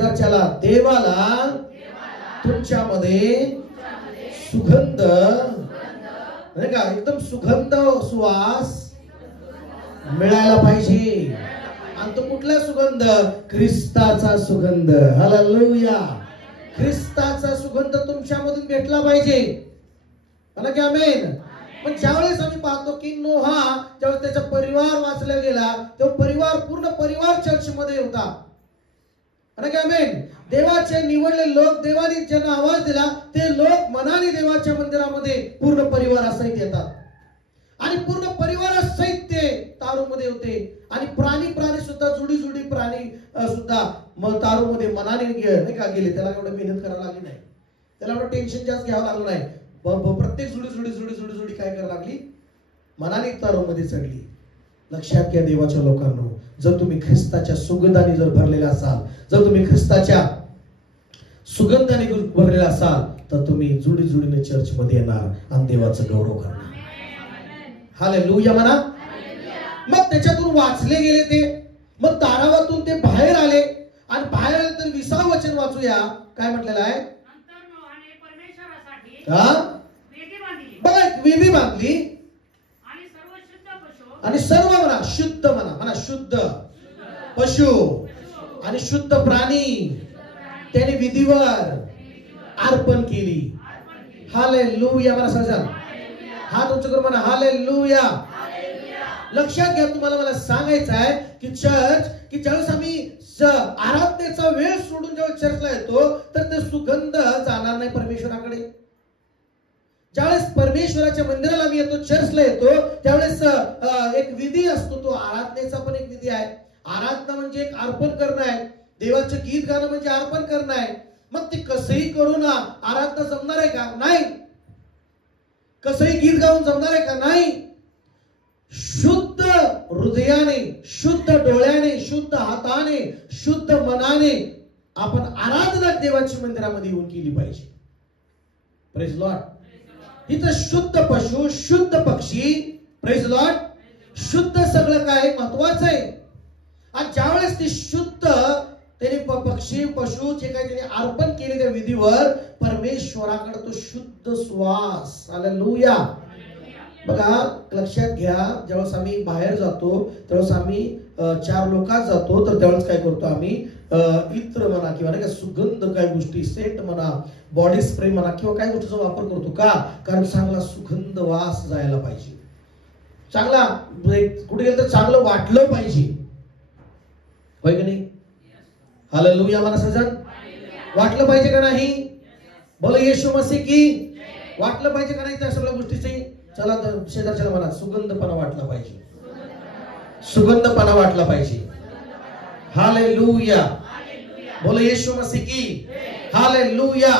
शेजारच्याला देवाला तुमच्यामध्ये सुगंध नाही का एकदम सुगंध सुवास मिळायला पाहिजे. आणि तो कुठला सुगंध? ख्रिस्ताचा सुगंध. हालेलुया. ख्रिस्ताचा सुगंध तुमच्यामधून भेटला पाहिजे. मला की आमेन. पण ज्यावेळेस आम्ही पाहतो की नोहा ज्यावेळेस त्याचा परिवार वाचला गेला तेव्हा परिवार पूर्ण परिवार चर्च मध्ये होता. आणि काय आमेन. देवाचे निवडले लोक, देवाने ज्यांना आवाज दिला ते लोक मनाने देवाच्या मंदिरामध्ये पूर्ण परिवारासहित येतात. आणि पूर्ण परिवारासहित ते तारूमध्ये होते. आणि प्राणी सुद्धा जुडी प्राणी सुद्धा तारूमध्ये मनाने नाही का गेले. त्याला एवढं मेहनत करावं लागली नाही, त्याला एवढं टेन्शन जास्त घ्यावं लागलं नाही. प्रत्येक जुडी काय करायला लागली? मनाने तारूमध्ये चढली. लक्षात घ्या देवाच्या लोकांनो, जर तुम्ही ख्रिस्ताच्या सुगंधाने जर भरलेला असाल, जर तुम्ही ख्रिस्ताच्या सुगंधाने भरलेला असाल तर तुम्ही जुडीने चर्च मध्ये येणार आणि देवाचं गौरव करणार. हालेलुया म्हणा. मग त्याच्यातून वाचले गेले ते. मग तारावातून ते बाहेर आले आणि बाहेर आले तर 20 वचन वाचूया. काय म्हटलेलं आहे? बघा, विधी बांधली आणि सर्व म्हणा शुद्ध म्हणा शुद्ध पशु आणि शुद्ध प्राणी त्याने विधीवर अर्पण केली. हालेलुया म्हणा. सजन हात उंच करून म्हणा हालेलुया. लक्षात घ्या, तुम्हाला मला सांगायचं आहे की ज्यावेळेस आम्ही आराधनेचा वेळ सोडून ज्यावेळेस चर्चला येतो तर ते सुगंध जाणार नाही परमेश्वराकडे. ज्यावेळेस परमेश्वराच्या मंदिराला आम्ही येतो, चर्चला येतो, त्यावेळेस एक विधी असतो. तो आराधनेचा पण एक विधी आहे. आराधना म्हणजे एक अर्पण करणं आहे. देवाचं गीत गाणं म्हणजे अर्पण करणं आहे. मग ते कसंही करून आराधना जमणार आहे का? नाही. कसंही गीत गाऊन जमणार आहे का? नाही. शुद्ध हृदयाने, शुद्ध डोळ्याने, शुद्ध हाताने, शुद्ध मनाने आपण आराधना देवाच्या मंदिरामध्ये येऊन केली पाहिजे. Praise Lord. इथं शुद्ध पशु, शुद्ध पक्षी, प्रेज लॉर्ड, शुद्ध सगळं काय महत्वाचं आहे. आणि ज्यावेळेस ती शुद्ध त्याने पक्षी पशु जे काही त्याने अर्पण केले त्या विधीवर परमेश्वराकडे तो शुद्ध श्वास. हालेलुया. बघा, लक्षात घ्या, ज्यावेळेस आम्ही बाहेर जातो त्यावेळेस आम्ही 4 लोकात जातो तर त्यावेळेस काय करतो आम्ही इत्र म्हणा किंवा नाही का सुगंध काय गोष्टी, सेंट म्हणा, बॉडी स्प्रे म्हणा किंवा काही गोष्टीचा वापर करतो का? कारण चांगला सुगंध वास जायला पाहिजे. चांगला कुठे गेलं तर चांगलं वाटलं पाहिजे. होय की नाही? हालेलुया म्हणा सजन. वाटलं पाहिजे का नाही? बोला येशू मसीह की. वाटलं पाहिजे का नाही त्या सगळ्या गोष्टीची? चला तर शेजारच्याला म्हणा सुगंधपणा वाटला पाहिजे. सुगंधपणा वाटला पाहिजे. हालेलुया. बोला येशू मसीह की. हालेलुया.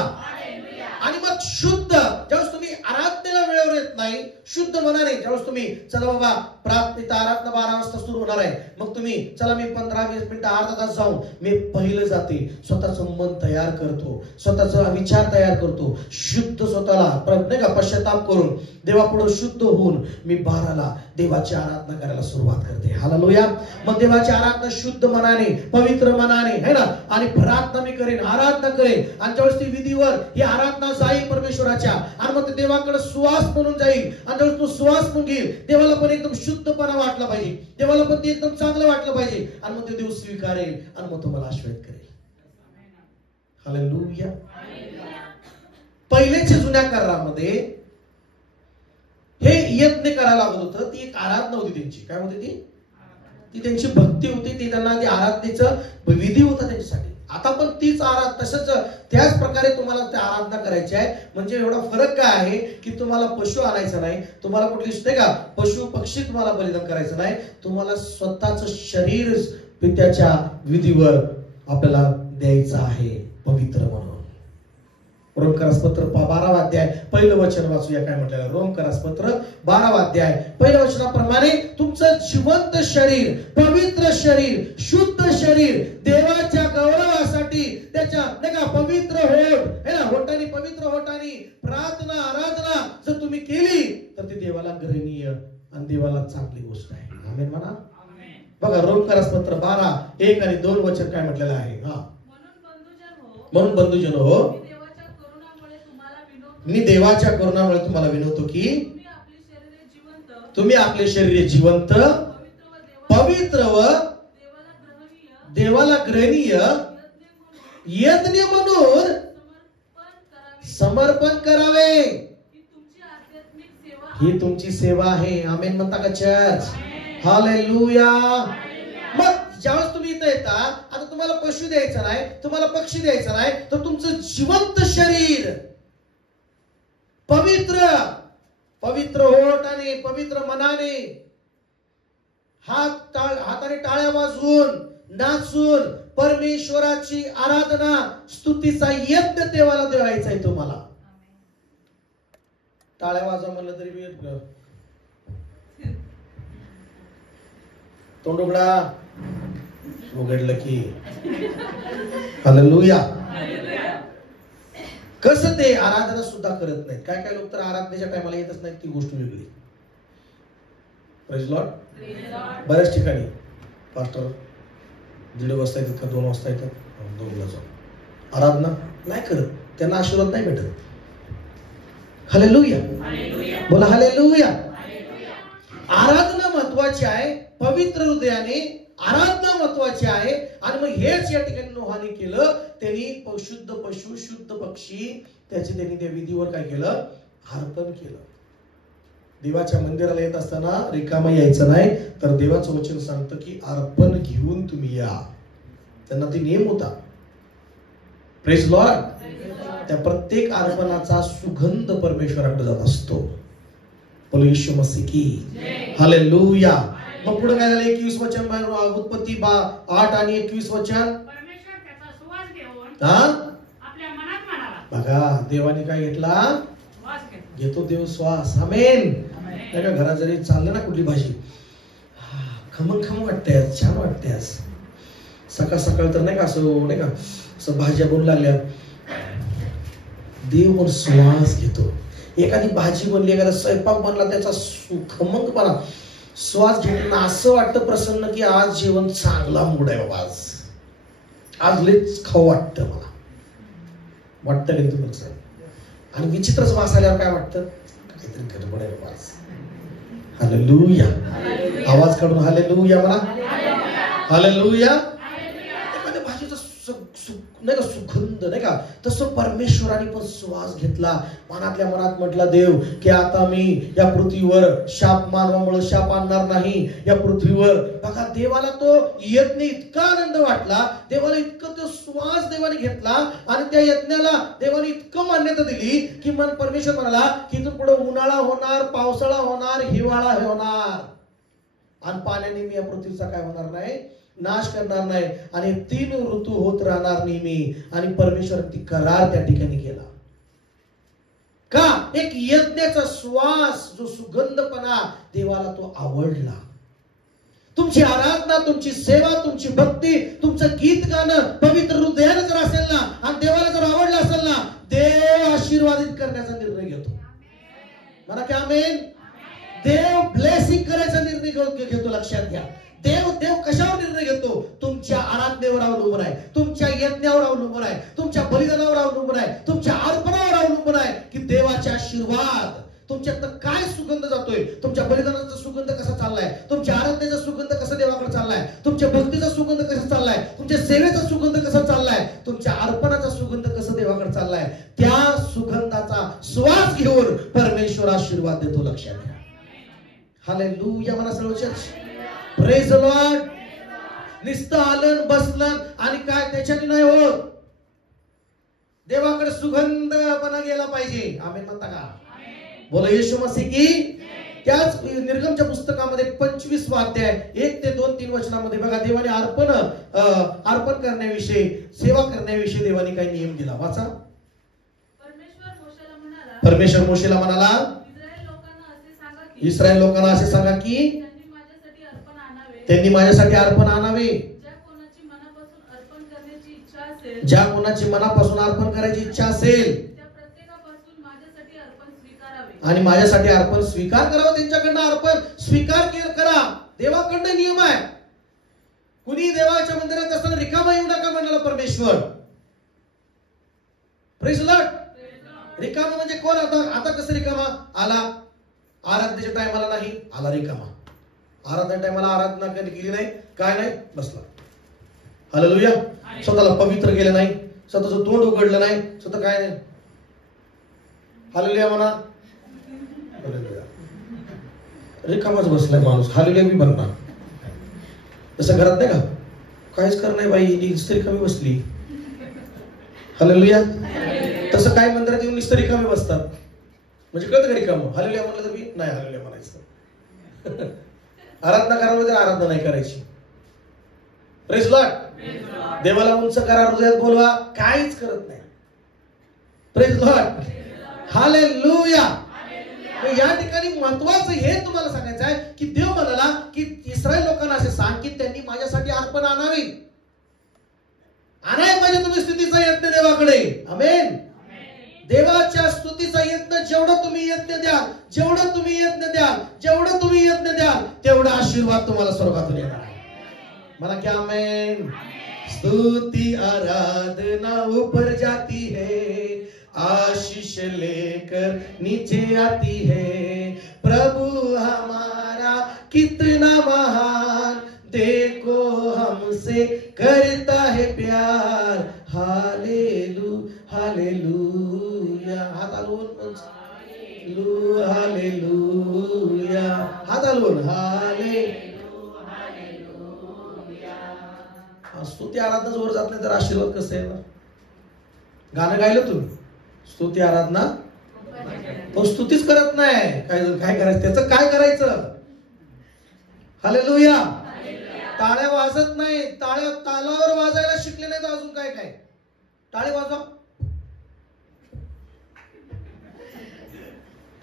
आणि मग शुद्ध ज्यावेळेस तुम्ही आराधनेला वेळेवर येत नाही, शुद्ध मनाने ज्यावेळेस तुम्ही चला बाबा प्रार्थनेचा आराधना 12 वाजता सुरू होणार आहे, मग तुम्ही चला मी 15-20 मिनिटं अर्धा तास जाऊन मी पहिलं जाते, स्वतःचं मन तयार करतो, स्वतःचा विचार तयार करतो, शुद्ध स्वतःला नाही का पश्चाताप करून देवापुढे शुद्ध होऊन मी 12ला देवाची आराधना करायला सुरुवात करते. हालेलुया. मग देवाची आराधना शुद्ध मनाने, पवित्र मनाने है ना, आणि प्रार्थना मी करेन, आराधना करेन. आणि ज्यावेळेस ती विधीवर ही आराधना जाईल परमेश्वराच्या आणि मग ते देवाकडे सुवास म्हणून जाईल. आणि ज्यावेळेस तो सुवास म्हणून घेईल, देवाला पण एकदम शुद्धपणा वाटला पाहिजे, देवाला पण ते एकदम चांगलं वाटलं पाहिजे. आणि मग ते देव स्वीकारेल आणि मग तुम्हाला आशीर्वाद करेल. हालेलुया. पहिलेच्या जुन्या करारामध्ये हे यज्ञ करायला लागत होतं. ती एक आराधना होती त्यांची. काय होती ती त्यांची भक्ती होती. ती त्यांना ती आराधनेचं विधी होता त्यांच्यासाठी. आता पण तीच आराधना, तसंच त्याच प्रकारे तुम्हाला त्या आराधना करायची आहे. म्हणजे एवढा फरक काय आहे की तुम्हाला पशु आणायचा नाही, तुम्हाला कुठली असते का पशु पक्षी तुम्हाला बलिदान करायचं नाही. तुम्हाला स्वतःचं शरीर पित्याच्या विधीवर आपल्याला द्यायचं आहे पवित्र म्हणून. रोमकरासपत्र 12 अध्याय पहिलं वचन वाचूया. काय म्हटलेलं? रोमकरासपत्र 12 अध्याय पहिल्या वचनाप्रमाणे तुमचं जिवंत शरीर, पवित्र शरीर, शुद्ध शरीर देवाच्या गौरवासाठी त्याच्या नाही का पवित्र होठ है ना, होठानी पवित्र होठानी प्रार्थना आराधना जर तुम्ही केली तर ती देवाला ग्रहणीय आणि देवाला चांगली गोष्ट आहे. आमेन म्हणा. बघा रोमकरासपत्र 12:1 आणि 2 वचन काय म्हटलेलं आहे. हा, म्हणून बंधुजन हो, मी देवाच्या करुणामुळे तुम्हाला विनवतो की तुम्ही आपले शरीर जिवंत, पवित्र व देवाला ग्रहणीय यज्ञ म्हणून समर्पण करावे. ही तुमची सेवा आहे. आमेन म्हणता का चर्च? हालेलुया. मग ज्यावेळेस तुम्ही इथे येता, आता तुम्हाला पशु द्यायचा नाही, तुम्हाला पक्षी द्यायचा नाही, तर तुमचं जिवंत शरीर पवित्र पवित्र ओठाने, पवित्र मनाने, हाताने टाळ्या वाजवून, नाचून परमेश्वराची आराधना, स्तुतीचा यज्ञ देवाला द्यायचा आहे तुम्हाला. टाळ्या वाजवा म्हणलं तरी तोंड उघडा, उघडलं की हालेलुया. कसं ते आराधना सुद्धा करत नाहीत. काय काय लोक तर आराधनेच्या टायमाला येतच नाहीत, ती गोष्ट वेगळी. Praise Lord. बऱ्याच ठिकाणी पास्टर 1:30 वाजता येतात का 2 वाजता येतात, 2ला जाऊन आराधना नाही करत, त्यांना आशीर्वाद नाही भेटत. हालेलुया. बोला हालेलुया. आराधना महत्वाची आहे, पवित्र हृदयाने आराधना महत्वाची आहे. आणि मग हेच या ठिकाणी नोहाने केलं. त्यांनी शुद्ध पशु, शुद्ध पक्षी त्याचे त्यांनी त्या विधीवर काय केलं? अर्पण केलं. देवाच्या मंदिराला येत असताना रिकामा यायचं नाही, तर देवाचं वचन सांगतं की अर्पण घेऊन तुम्ही या. त्यांना ते नियम होता. Praise Lord. त्या प्रत्येक अर्पणाचा सुगंध परमेश्वराकडे जात असतो. बोलो येशू मसीह की हालेलुया. मग पुढे काय झालं? 21 वचन, उत्पत्ती 8 आणि 21 वचन. परमेश्वर त्याचा सुवास घेऊन आपल्या मनात म्हणाला. बघा, देवाने काय घेतला? घेतो देव श्वास. आमेन. नाही का, घरात जरी चाललं ना कुठली भाजी, खमंग खमंग वाटते, छान वाटते. सकाळ सकाळ तर नाही का असं, नाही का असं भाज्या बनू लागल्या, देव पण श्वास घेतो. एखादी भाजी बनली, एखादा स्वयंपाक बनला, त्याचा खमंगपणा श्वास घेताना असं वाटतं प्रसन्न की आज जेवण चांगला मूड आहे बाबा, आज लयच खाऊ वाटतं मला. वाटतं का तुम्ही? आणि विचित्रच वास आल्यावर काय वाटतं? काहीतरी गडबड आहे बाबा. हालेलुया. आवाज काढून हालेलुया म्हणा. हालेलुया. एखाद्या भाजीचा नाही का सुगंध, नाही का, तसं परमेश्वराने पण श्वास घेतला. मनातल्या मनात म्हटलं देव की आता मी या पृथ्वीवर शाप, मानवामुळे शाप आणणार नाही या पृथ्वीवर. बघा, देवाला तो यज्ञ इतका आनंद वाटला, देवाला इतकं तो श्वास देवाने घेतला आणि त्या यज्ञाला देवाने इतकं मान्यता दिली की मन परमेश्वर म्हणाला की इथून पुढे उन्हाळा होणार, पावसाळा होणार, हिवाळा होणार, आणि पाण्याने मी या पृथ्वीचा काय होणार नाही, नाश करणार नाही, आणि 3 ऋतू होत राहणार नेहमी. आणि परमेश्वर ती करार त्या ठिकाणी केला. का? एक यज्ञाचा श्वास, जो सुगंधपणा देवाला तो आवडला. तुमची आराधना, तुमची सेवा, तुमची भक्ती, तुमचं गीत गाणं पवित्र हृदयाने जर असेल ना, आणि देवाला जर आवडलं असेल ना, देव आशीर्वादित करण्याचा निर्णय घेतो. म्हणा की आमेन. देव ब्लेसिंग करायचा निर्णय घेतो. लक्षात घ्या, देव कशावर निर्णय घेतो? तुमच्या आराधनेवर अवलंबून आहे, तुमच्या यज्ञावर अवलंबून आहे, तुमच्या बलिदानावर अवलंबून आहे, तुमच्या अर्पणावर अवलंबून आहे की देवाचे आशीर्वाद तुमच्यात काय सुगंध जातोय. तुमच्या बलिदानाचा सुगंध कसा चाललाय, तुमच्या आराधनेचा सुगंध कसा देवाकडे चाललाय, तुमच्या भक्तीचा सुगंध कसा चाललाय, तुमच्या सेवेचा सुगंध कसा चाललाय, तुमच्या अर्पणाचा सुगंध कसा देवाकडे चाललाय. त्या सुगंधाचा श्वास घेऊन परमेश्वर आशीर्वाद देतो. लक्षात घ्या. हालेलुया म्हणा सर्व चर्च. Praise Lord. नुसतं आलन बसलं आणि काय त्याच्याने नाही होत. देवाकडे सुगंधपणा गेला पाहिजे. आमेन म्हणता का? बोला येशू मसीह की. त्याच निर्गमच्या पुस्तकामध्ये 25वा अध्याय 1 ते 2-3 वचनामध्ये बघा, देवाने अर्पण करण्याविषयी, सेवा करण्याविषयी देवाने काही नियम दिला. वाचा. परमेश्वर मोशेला म्हणाला, इस्रायल लोकांना असे सांगा की त्यांनी माझ्यासाठी अर्पण आणावे. ज्या कोणाची मनापासून अर्पण करायची इच्छा असेल आणि माझ्यासाठी अर्पण स्वीकार करावं. त्यांच्याकडनं अर्पण स्वीकार करा. देवाकडनं नियम आहे. कुणी देवाच्या मंदिरात असताना रिकामा येऊ नका म्हणाला परमेश्वर. Praise Lord. रिकामा म्हणजे कोण? आता कसं रिकामा? आला आराधनेच्या टायमाला नाही, आला रिकामा. आराधना टायमाला आराधना केली नाही, काय नाही, बसला. हालेलुया. स्वतःला पवित्र केलं नाही, स्वतःचं तोंड उघडलं नाही, स्वतः काय नाही. हालेलुया म्हणा. हालेलुया. रिकामाच बसलाय माणूस. हालेलुया मी बनणार. तसं करत नाही का? काहीच कर नाही बाई, नुसतं रिकामी बसली. हालेलुया. तसं काय मंदिरात येऊन नुसतं रिकामी बसतात. म्हणजे कळतं का रिकामं? हालेलुया म्हणलं तर मी नाही हालेलुया म्हणायचं. आराधना करावं, आराधना नाही करायची. Praise Lord. देवाला उंच करा, हृदयात बोलवा, काहीच करत नाही. Praise Lord. हालेलुया. या ठिकाणी महत्वाचं हे तुम्हाला सांगायचं आहे की देव म्हणाला की इस्रायल लोकांना असे सांग की त्यांनी माझ्यासाठी अर्पण आणावी. आणाय पाहिजे तुम्ही स्तुतीचा यज्ञ देवाकडे. आमेन. देवाच्या स्तुतीचा यज्ञ जेवढं तुम्ही यज्ञ द्याल, जेवढं तुम्ही यज्ञ द्याल, जेवढं तुम्ही यज्ञ द्याल, तेवढा आशीर्वाद तुम्हाला स्वर्गातून येणार. मला क्या आमेन. स्तुति आराधना ऊपर जाती है, आशीष लेकर नीचे आती है. प्रभु हमारा कितना महान, देखो हमसे करता है प्यार. हालेलू हालेलुया. हात हलवून हालेलुया. हात हलवून हालेलुया. स्तुती आराधना जोर जात नाही तर आशीर्वाद कसं आहे? गाणं गायलं तुम्ही, स्तुती आराधना, तो स्तुतीच करत नाही. काय करायचं? त्याचं काय करायचं? हालेलुया. टाळ्या वाजत नाही, तालावर वाजायला शिकले नाही तर अजून काय काय? टाळी वाजवा.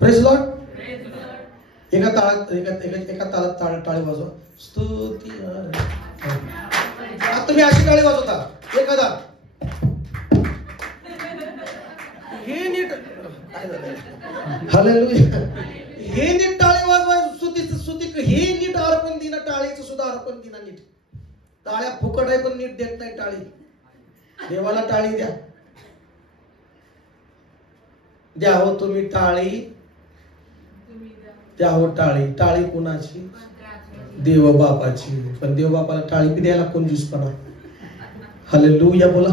Praise Lord. एका तालात टाळी वाजवा. स्तुती. आता तुम्ही अशी टाळी वाजवता एखादा, हे नीट. हालेलुया. हे नीट टाळी वाजवा. स्तुती हे नीट अर्पण दिना, टाळीचं सुद्धा अर्पण दिना नीट. टाळ्या फुकट आहे पण नीट देत नाही टाळी. देवाला टाळी द्या. द्या हो तुम्ही टाळी, द्या हो टाळी. टाळी कोणाची? देव बापाची. पण देव बापाला टाळी बी द्यायला कोण जुसपणा. हालेलुया बोला.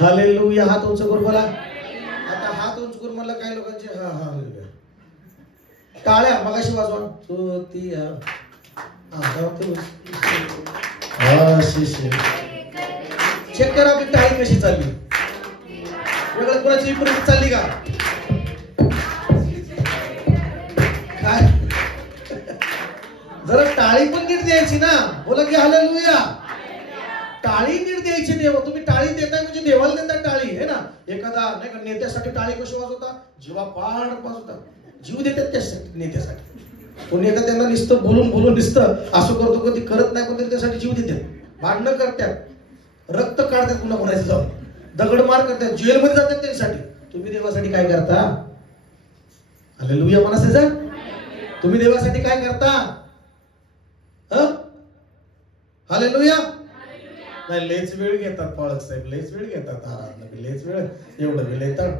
हालेलुया. हात उंच करून बोला. आता हात उंच करून म्हणलं काही लोकांचे हा हा हालेलुया. टाळ्या मगाशी वाजवा. चेक करा आपली टाळी कशी चालली. वेगळं कोणाची विपरीत चालली का? काय? जरा टाळी पण नीट द्यायची ना. बोला की हालेलुया. टाळी नीट द्यायची. देव तुम्ही टाळी देताय म्हणजे देवाला देताय टाळी आहे ना. एखादा नाही का नेत्यासाठी टाळी कशी वाजवता? जीवा पाड वाजवता. जीव देतात त्यासाठी नेत्यासाठी. कोणी एका त्यांना नुसतं बोलून नुसतं असं करतो, कधी करत नाही, पण त्यासाठी जीव देतात. भांडणं करतात, रक्त काढतात, पुन्हा कोणाचं जाऊन दगड मार करतात, जेलमध्ये जातात त्यासाठी. तुम्ही देवासाठी काय करता? हालेलुया म्हणा सजा. तुम्ही देवासाठी काय करता? हालेलुया. नाही लेच वेळ घेतात पाळक साहेब, लेच वेळ घेतात. आराधना लेच वेळ एवढं वेळ येतात.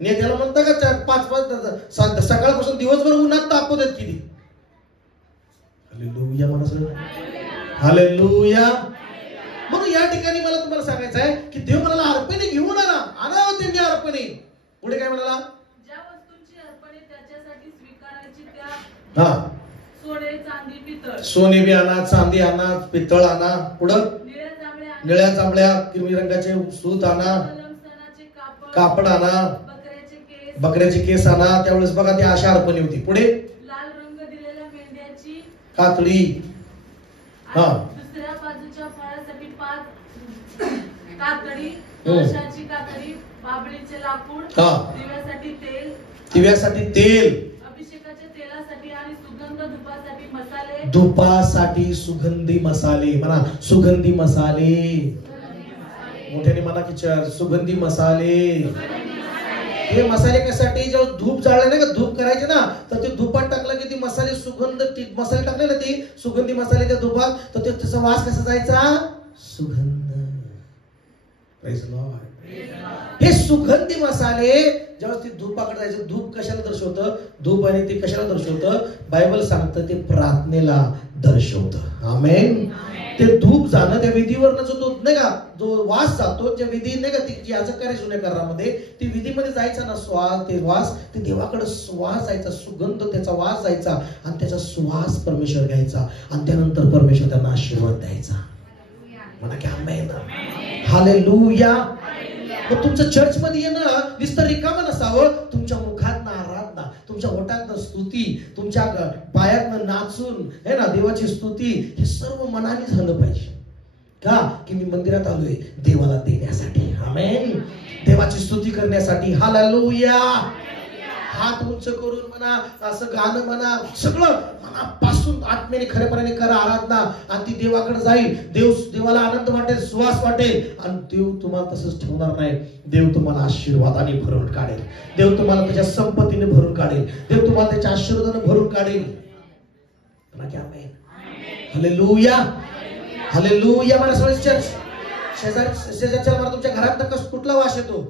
नेत्याला म्हणता का 4-5 सकाळपासून दिवसभर उन्हात तापवतात किती. हालेलुया म्हणा सर. हालेलुया. म्हणून या ठिकाणी मला तुम्हाला सांगायचं आहे की देव म्हणाला अर्पणे घेऊन आणा त्यांनी अर्पणे. पुढे काय म्हणाला? ज्या वस्तूंची अर्पणे त्याच्यासाठी स्वीकारायची त्या हा सोने चांदी पितळ. सोने बी आणा, चांदी आणा, पितळ आणा. पुढं निळ्या जांभळ्या किरमी रंगाचे सूत आणा, कापड आणा, बकऱ्याचे केस आणा. त्यावेळेस बघा ती अशा अर्पणे होती. पुढे लाल रंग दिलेल्या मेंढ्याची कातडी. हा दुसऱ्या बाजूच्या फळासाठी 5 कातडी, कळशाची कातडी, बाबळीचे लाकूड, दिव्यासाठी तेल, अभिषेकाच्या तेलासाठी आणि सुगंध धुपासाठी मसाले. धुपासाठी सुगंधी मसाले. म्हणा सुगंधी मसाले. मोठ्याने म्हणा की सुगंधी मसाले. हे मसाले कशासाठी? जेव्हा धूप जाळले नाही का, धूप करायचे ना, तर ते धुपात टाकलं की ती मसाले सुगंध, मसाले टाकले ना ती सुगंधी मसाले त्या धुपात, तर ते त्याचा वास कसा जायचा? सुगंध. Praise Lord. हे सुगंधी मसाले जेव्हा ते धूपाकडे जायचं, धूप कशाला दर्शवतं? धूप आणि ते कशाला दर्शवतं? बायबल सांगतं ते प्रार्थनेला दर्शवतं. आमेन. ते धूप जाणं त्या विधीवरनं जो नाही का, जो वास जातो, ज्या विधी नाही का, ती जी आज करायची जुन्या करारामध्ये, ती विधीमध्ये जायचा ना श्वास, ते वास, ते देवाकडे श्वास जायचा, सुगंध त्याचा वास जायचा, आणि त्याचा श्वास परमेश्वर घ्यायचा, आणि त्यानंतर परमेश्वर त्यांना आशीर्वाद द्यायचा. म्हणा की आमेन. हालेलुया. मग तुमचं चर्च मध्ये येणं नुसतं रिकामं नसावं. तुमच्या मुखात आराधना, तुमच्या ओठात स्तुती, तुमच्या पायात नाचून है ना देवाची स्तुती, हे सर्व मनाने झालं पाहिजे. का? की मी मंदिरात आलोय देवाला देण्यासाठी. आमेन. देवाची स्तुती करण्यासाठी. हालेलुया. हात उंच करून म्हणा, असं गाणं म्हणा, सगळं मनापासून आत्म्याने खरेपणाने करा आराधना, आणि ती देवाकडे जाईल. देवाला आनंद वाटेल, सुवास वाटेल, आणि देव तुम्हाला तसंच ठेवणार नाही. देव तुम्हाला आशीर्वादाने भरून काढेल. देव तुम्हाला त्याच्या संपत्तीने भरून काढेल. देव तुम्हाला त्याच्या आशीर्वादाने भरून काढेल. हालेलुया. हालेलुया. मला सगळे चर्च शेजारच्या मला तुमच्या घरात कुठला वास येतो?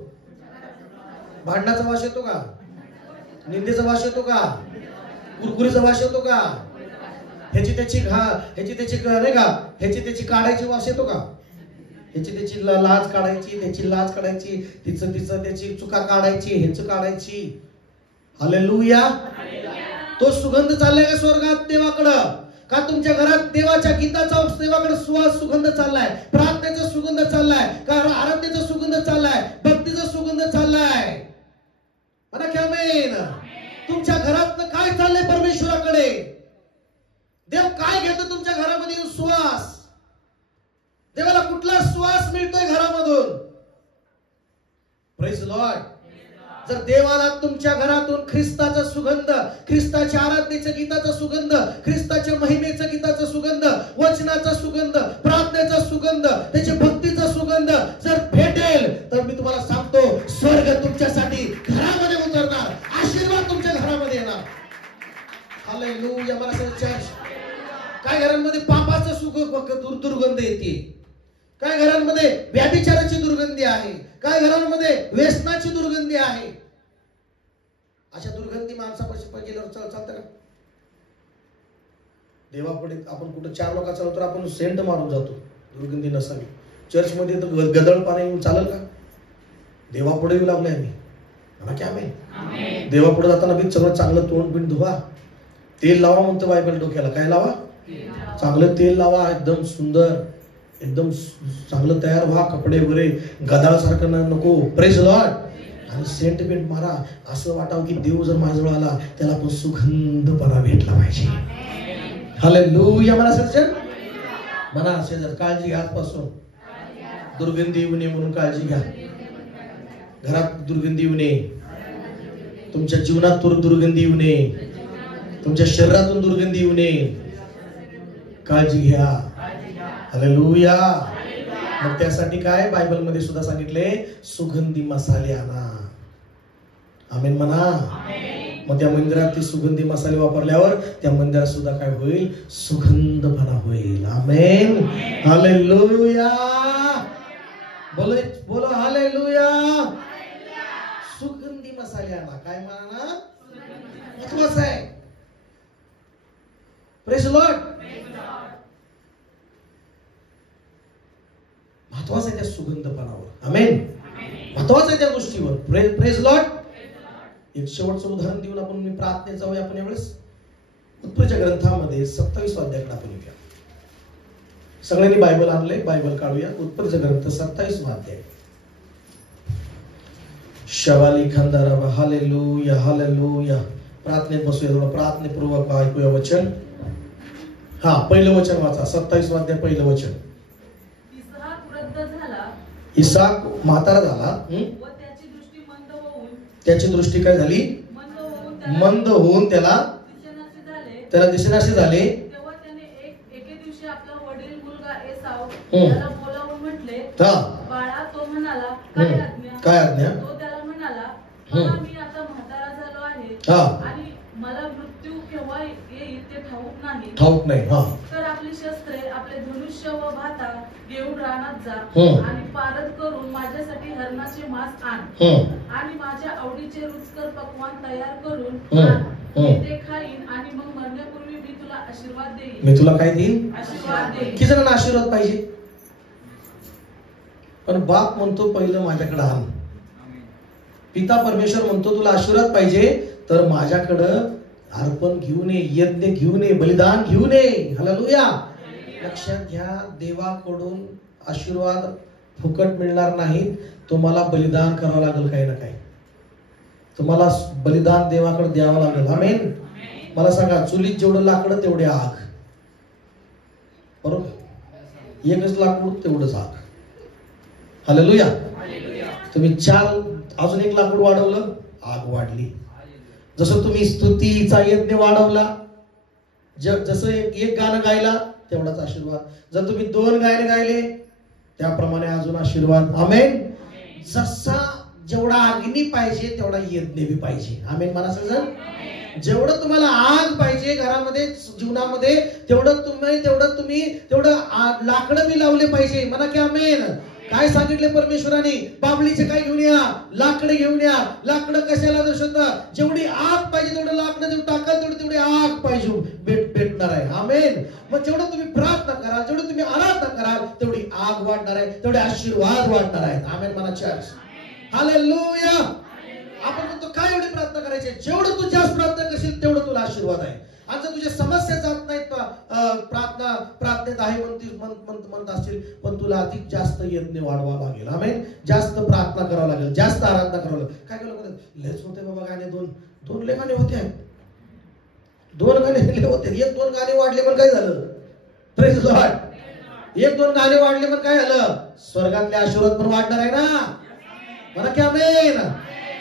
भांडणाचा वास येतो का? निंदेचा वास येतो का? कुरकुरीचा वास येतो का? ह्याची त्याची नाही का, ह्याची त्याची काढायची वास येतो का? ह्याची त्याची लाज काढायची, त्याची लाज काढायची, तिचं त्याची चुका काढायची, ह्याच काढायची. हालेलुया. तो सुगंध चाललाय का स्वर्गात देवाकडं? का तुमच्या घरात देवाच्या गीताचा देवाकडे सुवास सुगंध चाललाय? प्रार्थनेचा सुगंध चाललाय का? आराधनेचा सुगंध चाललाय? भक्तीचा सुगंध चाललाय? म्हणा की आमेन. तुमच्या घरात काय चाललंय परमेश्वराकडे? देव काय घेतो तुमच्या घरामध्ये सुवास? देवाला कुठला सुवास मिळतोय घरामधून? Praise Lord. जर देवाला तुमच्या घरातून ख्रिस्ताचा सुगंध, ख्रिस्ताच्या आराधनेच्या गीताचा सुगंध, ख्रिस्ताच्या महिमेचा गीताचा सुगंध, वचनाचा सुगंध, प्रार्थनेचा सुगंध, त्याच्या भक्तीचा सुगंध जर भेटेल, तर मी तुम्हाला सांगतो स्वर्ग तुमच्यासाठी घरामध्ये उतरणार, आशीर्वाद तुमच्या घरामध्ये येणार. हालेलुया. मला चर्च, काय घरांमध्ये पापाचा दुर्गंध येते, काय घरांमध्ये व्याभिचाराची दुर्गंधी आहे, काय घरांमध्ये व्यसनाची दुर्गंधी आहे. अशा दुर्गंधी माणसापाशी गेल्यावर चालतं का? देवापुढे आपण कुठं 4 लोकांचा तर आपण सेंट मारून जातो, दुर्गंधी नसावी. चर्च मध्ये तर गदळ पाणी येऊन चालेल का? देवापुढे येऊ लागले आम्ही. म्हणा की आमेन. देवापुढे जाताना बी सगळं चांगलं तोंड बिंड धुवा, तेल लावा म्हणतो बायबल डोक्याला. काय लावा? चांगलं तेल लावा, एकदम सुंदर, एकदम चांगलं तयार व्हा, कपडे वगैरे गदाळ सारखं नको. Praise Lord. आणि सेंट पेंट मारा, असं वाटावं की देव जर माझ्याजवळ आला त्याला पण सुगंधपणा भेटला पाहिजे. हालेलुया. मला सज्जन म्हणा शेजार, काळजी घ्या आजपासून. दुर्गंधी येऊ नये म्हणून काळजी घ्या. घरात दुर्गंधी येऊ नये, तुमच्या जीवनात दुर्गंधी येऊ नये, तुमच्या शरीरातून दुर्गंधी येऊ नये. काळजी घ्या. हालेलुया. मग त्यासाठी काय बायबल मध्ये सुद्धा सांगितले, सुगंधी मसाले आणा. आमेन म्हणा. मग त्या मंदिरात ते सुगंधी मसाले वापरल्यावर त्या मंदिरात सुद्धा काय होईल? सुगंधपणा होईल. आमेन. हालेलुया. बोलो हालेलुया. सुगंधी मसाले आणा. काय म्हणा? महत्वाचं आहे. Praise Lord. महत्वाचं आहे त्या सुगंधपणावर. आमेन. महत्वाचं आहे त्या गोष्टीवर. Praise Lord. एक शेवटचं उदाहरण देऊन आपण मी प्रार्थनेत जाऊया. आपण यावेळेस उत्पत्तीच्या ग्रंथामध्ये 27 अध्यायाकडे आपण येऊया. सगळ्यांनी बायबल आणले, बायबल काढूया. उत्पत्तीचा ग्रंथ 27 अध्याय. शवाली खंदारा. हालेलुया. हालेलुया. प्रार्थनेत बसूया, थोडं प्रार्थनेपूर्वक ऐकूया वचन. हा, पहिलं वचन वाचा. 27 अध्याय पहिलं वचन. इसाक म्हातारा झाला, त्याची दृष्टी काय झाली? मंद होऊन त्याला दिसेनासे झाले. तेव्हा त्याने एके दिवशी आपला वडील मुलगा एसाव त्याला बोलावून म्हटले, बाळा. तो म्हणाला, काय आज्ञा? तो त्याला म्हणाला, मी आता म्हातारा झालो आहे आणि मला मृत्यू केव्हा येईल ते ठाऊक नाही. तर आपली शस्त्रे, आपले धनुष्य व भाता घेऊन रानात जा आणि पारद करून माझ्या माझ्यासाठी हरणाचे मांस आण आणि माझ्या आवडीचे रुचकर पक्वान तयार करून मी ते खाईन आणि मग मरण्यापूर्वी मी तुला आशीर्वाद देईन. मी तुला काय देईन? आशीर्वाद देईन. किती जणांना आशीर्वाद पाहिजे? पण बाप म्हणतो पहिलं माझ्याकडे आण. पिता परमेश्वर म्हणतो तुला आशीर्वाद पाहिजे तर माझ्याकडं अर्पण घेऊन ये, यज्ञ घेऊन ये, बलिदान घेऊन ये. हालेलुया. लक्षात घ्या, देवाकडून आशीर्वाद फुकट मिळणार नाही. तुम्हाला बलिदान करावं लागेल काही ना काही. तुम्हाला बलिदान देवाकडे द्यावं लागेल. आमेन. मला सांगा, चुलीत जेवढं लाकडं तेवढे आग. बरोबर? एकच लाकूड तेवढंच आग. हालेलुया. तुम्ही 4 अजून 1 लाकूड वाढवलं, आग वाढली. जसं तुम्ही स्तुतीचा यज्ञ वाढवला, जसं एक गाणं गायला तेवढाच आशीर्वाद. जर तुम्ही 2 गायन गायले त्याप्रमाणे अजून आशीर्वाद. आमेन. जसा जेवढा अग्नी पाहिजे तेवढा यज्ञ बी पाहिजे. आमेन. मला सगळं जेवढं तुम्हाला आग पाहिजे घरामध्ये, जीवनामध्ये, तेवढं लाकडं बी लावले पाहिजे. म्हणा की आमेन. काय सांगितले परमेश्वराने? बाबलीचे काय घेऊन या, लाकडं घेऊन या. लाकडं कशाला दर्शवतं? जेवढी आग पाहिजे तेवढं लाकडं जेवढं टाकाल तेवढी आग पाहिजे भेटणार आहे. आमेन. मग जेवढं तुम्ही प्रार्थना कराल, जेवढं तुम्ही आराधना कराल तेवढी आग वाढणार आहे, तेवढे आशीर्वाद वाढणार आहेत. आमेन. मला चर्च. हालेलुया. आपण म्हणतो काय एवढी प्रार्थना करायची? जेवढं तू जास्त प्रार्थना करशील तेवढं तुला आशीर्वाद आहे. आणि जर तुझ्या समस्या जात नाहीत, प्रार्थनेत आहे म्हणत असतील, पण तुला अधिक जास्त यज्ञ वाढवा लागेल. आमेन. जास्त प्रार्थना करावं लागेल, जास्त आराधना करावं लागेल. काय केलं? लेच होते बाबा गाणे, 2 लय गाणे होते. 2 गाणे लिहिले होते. 1-2 गाणे वाढले पण काय झालं? Praise Lord. 1-2 गाणे वाढले पण काय झालं? स्वर्गातले आशीर्वाद पण वाढणार आहे ना. म्हणा की आमेन.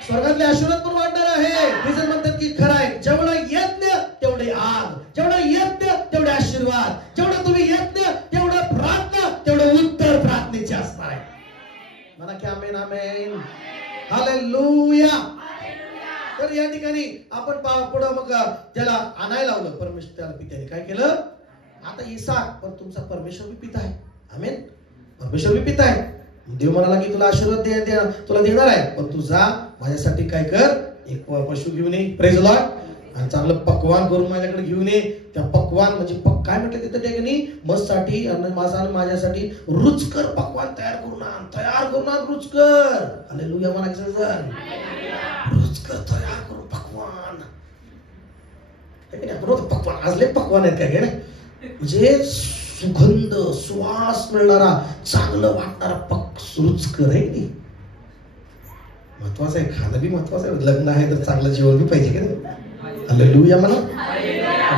स्वर्गातले आशीर्वाद पण वाढणार आहे. रिझन म्हणतात की खरं आहे, जेवढा यज्ञ तेवढे आग, जेवढा यज्ञ तेवढे आशीर्वाद, जेवढं तुम्ही यज्ञ तेवढं प्रार्थना, तेवढं उत्तर प्रार्थनेचे असणार आहे. म्हणा की आमेन. आमेन. हालेलुया. तर या ठिकाणी आपण पुढं मग त्याला आणायला लावलं परमेश्वर. त्याला पित्याने काय केलं? आता इसाक पण तुमचा परमेश्वर बी पिता आहे. आमेन. परमेश्वर बी पिता आहे. देव म्हणाला की तुला आशीर्वाद तुला देणार आहे, पण तू जा माझ्यासाठी काय कर, एक पशु घेऊन ये. Praise Lord. आणि चांगलं पक्वान करून माझ्याकडे घेऊन ये. त्या पक्वान म्हणजे काय म्हटलं तिथं ठिकाणी? मस्साठी आणि माझ्यासाठी रुचकर पक्वान तयार करून आण. रुचकर. हालेलुया. म्हणायचं रुचकर तयार करून पक्वान. पक्वान आजले पक्वान आहेत काय? म्हणजे सुगंध, सुवास मिळणारा, चांगलं वाटणारा रुचकर आहे की महत्वाचं आहे. खाणं बी महत्वाचं आहे. लग्न आहे तर चांगलं जेवण बी पाहिजे की नाही? हालेलुया. म्हणा.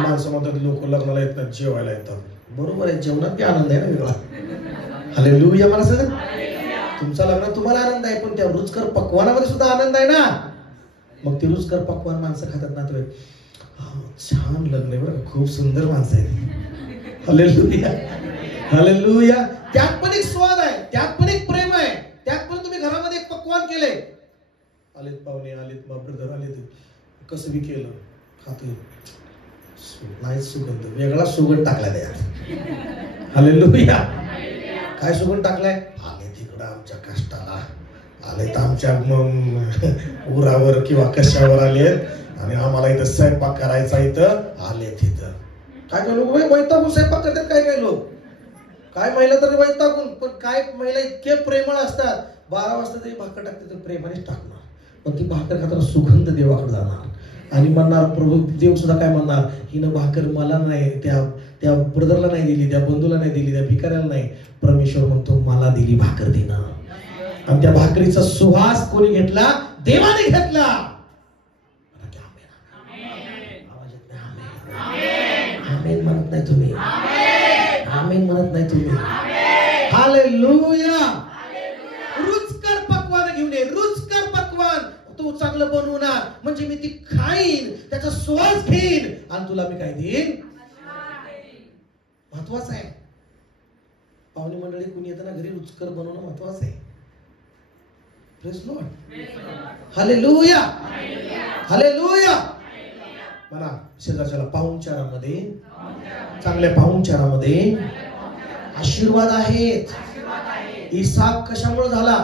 माणसं म्हणतात लोक लग्नाला येतात, जेवायला येतात. बरोबर आहे, जेवणात बी आनंद आहे ना वेगळा. हालेलुया. मला सगळं तुमचा लग्नात तुम्हाला आनंद आहे, पण त्या रुचकर पक्वानामध्ये सुद्धा आनंद आहे ना. मग ते रुचकर पक्वान माणसं खातात ना, छान लग्न आहे बरं, खूप सुंदर माणसं आहेत. हालेलुया. हालेलुया. त्यात पण एक स्वाद आहे, त्यात पण एक प्रेम आहे, त्यात पण तुम्ही घरामध्ये एक पक्वान केले. आलेत पाहुणे, आलेत ब्रदर, आलेत, कसं बी केलं, खाते नाही, सुगंध वेगळा सुगंध टाकलाय त्यात. हालेलुया. काय सुगंध टाकलाय? आले तिकडं आमच्या कष्टाला, आले तर आमच्या उरावर किंवा कशावर आलेत आणि आम्हाला इथं स्वयंपाक करायचा, इथं आले तिथं. काय काय लोक वैतागून स्वयंपाक करतात, काय काय लोक, काय महिला तर वैतागून, पण काय महिला इतके प्रेमळ असतात, 12 वाजता तरी भाकर टाकते तर प्रेमानेच टाकणार, पण ती भाकर खाताना सुगंध देवाकडे जाणार आणि म्हणणार, प्रभू देव सुद्धा काय म्हणणार, हिनं भाकर मला नाही, त्या ब्रदरला नाही दिली, त्या बंधूला नाही दिली, त्या भिकाऱ्याला नाही, परमेश्वर म्हणतो मला दिली भाकर देणं. आणि त्या भाकरीचा सुवास कोणी घेतला? देवाने घेतला. आमेन म्हणत नाही तुम्ही, आमेन म्हणत नाही तुम्ही. हालेलुया. रुचकर पक्वान घेऊन ये, रुचकर पक्वान तू चांगलं बनवणार, म्हणजे मी ती खाईन, त्याचा सुवास घेईन आणि तुला मी काय देईन. महत्वाचं आहे. पाहुणे मंडळी कुणी येताना घरी रुचकर बनवणं महत्वाचं आहे. Praise Lord. हालेलुया. हालेलुया. म्हणा शेजारच्याला, पाहुणचारामध्ये, चांगल्या पाहुणचारामध्ये आशीर्वाद आहेत. इसाक कशामुळे झाला?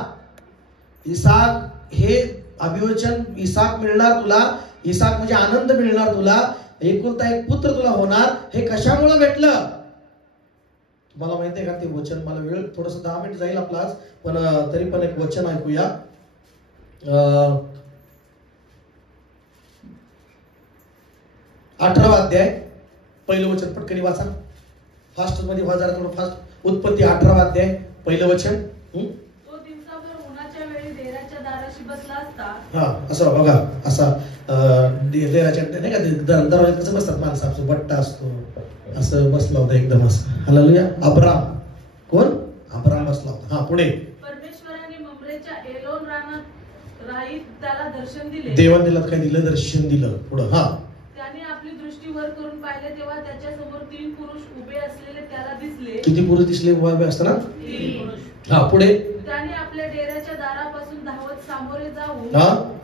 इसाक हे अभिवचन, इसाक मिळणार तुला, इसाक म्हणजे आनंद मिळणार तुला, एकुलता एक पुत्र तुला होणार. हे कशामुळे भेटलं तुम्हाला माहिती आहे का? ते वचन, मला वेळ थोडस 10 मिनिट जाईल आपलाच, पण तरी पण एक वचन ऐकूया. 18वा अध्याय पहिलं वचन पटकन वाचा. फास्ट मध्ये वाचा थोडं फास्ट. उत्पत्ती 18वा अध्याय पहिलं वचन. तो दिवसाभर उन्हाच्या वेळी डेऱ्याच्या दाराशी बसला असता. हा असं बघा, असा डेऱ्याच्या नाही का दरवाजात कसं बसतात माणसं, आपलं बट्टा असतो, असं बसला होता एकदम असं. हालेलुया. अब्राम, कोण? अब्राम बसला होता. हा पुढे. परमेश्वराने मम्रेच्या एलोन रानात राहीत त्याला दर्शन दिले. देवाने त्याला काय दिलं? दर्शन दिलं. पुढे. हा. त्याने आपली दृष्टी वर करून पाहिले तेव्हा त्याच्या समोर 3 पुरुष उभे असलेले त्याला दिसले. किती पुरुष दिसले उभे असताना? 3. हा पुढे. त्याने आपल्या डेऱ्याच्या दारापासून धावत सामोरे जाऊन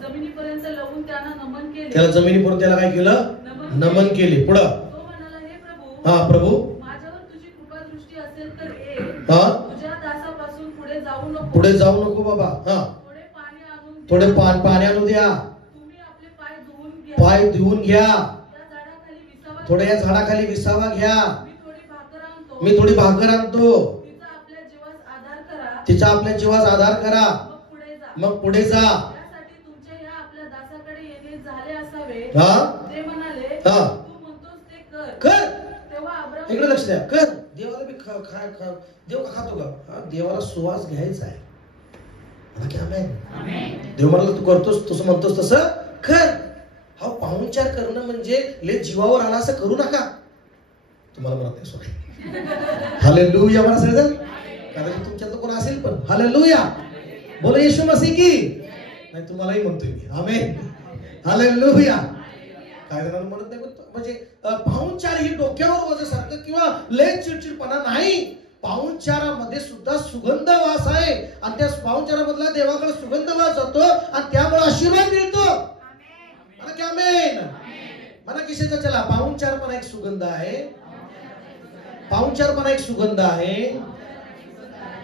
जमिनीपर्यंत लवून त्यांना नमन केले. त्याला जमिनीपर्यंत त्याला काय केलं? नमन केले. पुढे. तो म्हणाला, हे प्रभू, हा प्रभू, माझ्यावर तुझी कृपा दृष्टी असेल तर ये. हा तुझ्या दासापासून पुढे जाऊ नको. पुढे जाऊ नको बाबा. हा थोडे पाणी आणून थोडे पाणी आणू द्या. तुम्ही आपले पाय धुवून घ्या. पाय धुवून घ्या. या झाडाखाली विसावा. थोड्या या झाडाखाली विसावा घ्या. मी थोडी भाकर आणतो. मी थोडी भाकर आणतो. तिचा आपल्या जीवास आधार करा. तिचा आपल्या जीवास आधार करा. मग पुढे जा. मग पुढे जा. यासाठी तुमच्या या आपल्या दासाकडे येणे झाले असावे. हा ते म्हणाले, हा तू म्हणतोस ते कर. कर. तेव्हा अब्राम इकडे लक्ष द्या. कर. देवाला बी देव का खातो का? हा देवाला सुवास घ्यायचा आहे. म्हणा की आमेन. देव म्हणाला तू करतोस, तसं म्हणतोस तसं कर. हा पाहुणचार करणं म्हणजे ले जीवावर आला असं करू नका. तुम्हाला म्हणत नाही सॉरी. हालेलुया म्हणा सगळेजण. कदाचित तुमच्यात कोण असेल पण. हालेलुया. बोला येशू मसीह की. नाही तुम्हालाही म्हणतोय मी. आमेन. हालेलुया. काय जणांना म्हणत नाही, म्हणजे पाहुणचार ही डोक्यावर वजसारखं किंवा लय चिडचिडपणा नाही. पाहुणचारामध्ये सुद्धा सुगंध वास आहे आणि त्या पाहुणचारामधला देवाकडे सुगंध वास जातो आणि त्यामुळे आशीर्वाद मिळतो. म्हणा की आमेन. म्हणा किशाचा चला. पाहुणचार पण एक सुगंध आहे. पाहुणचार पण एक सुगंध आहे.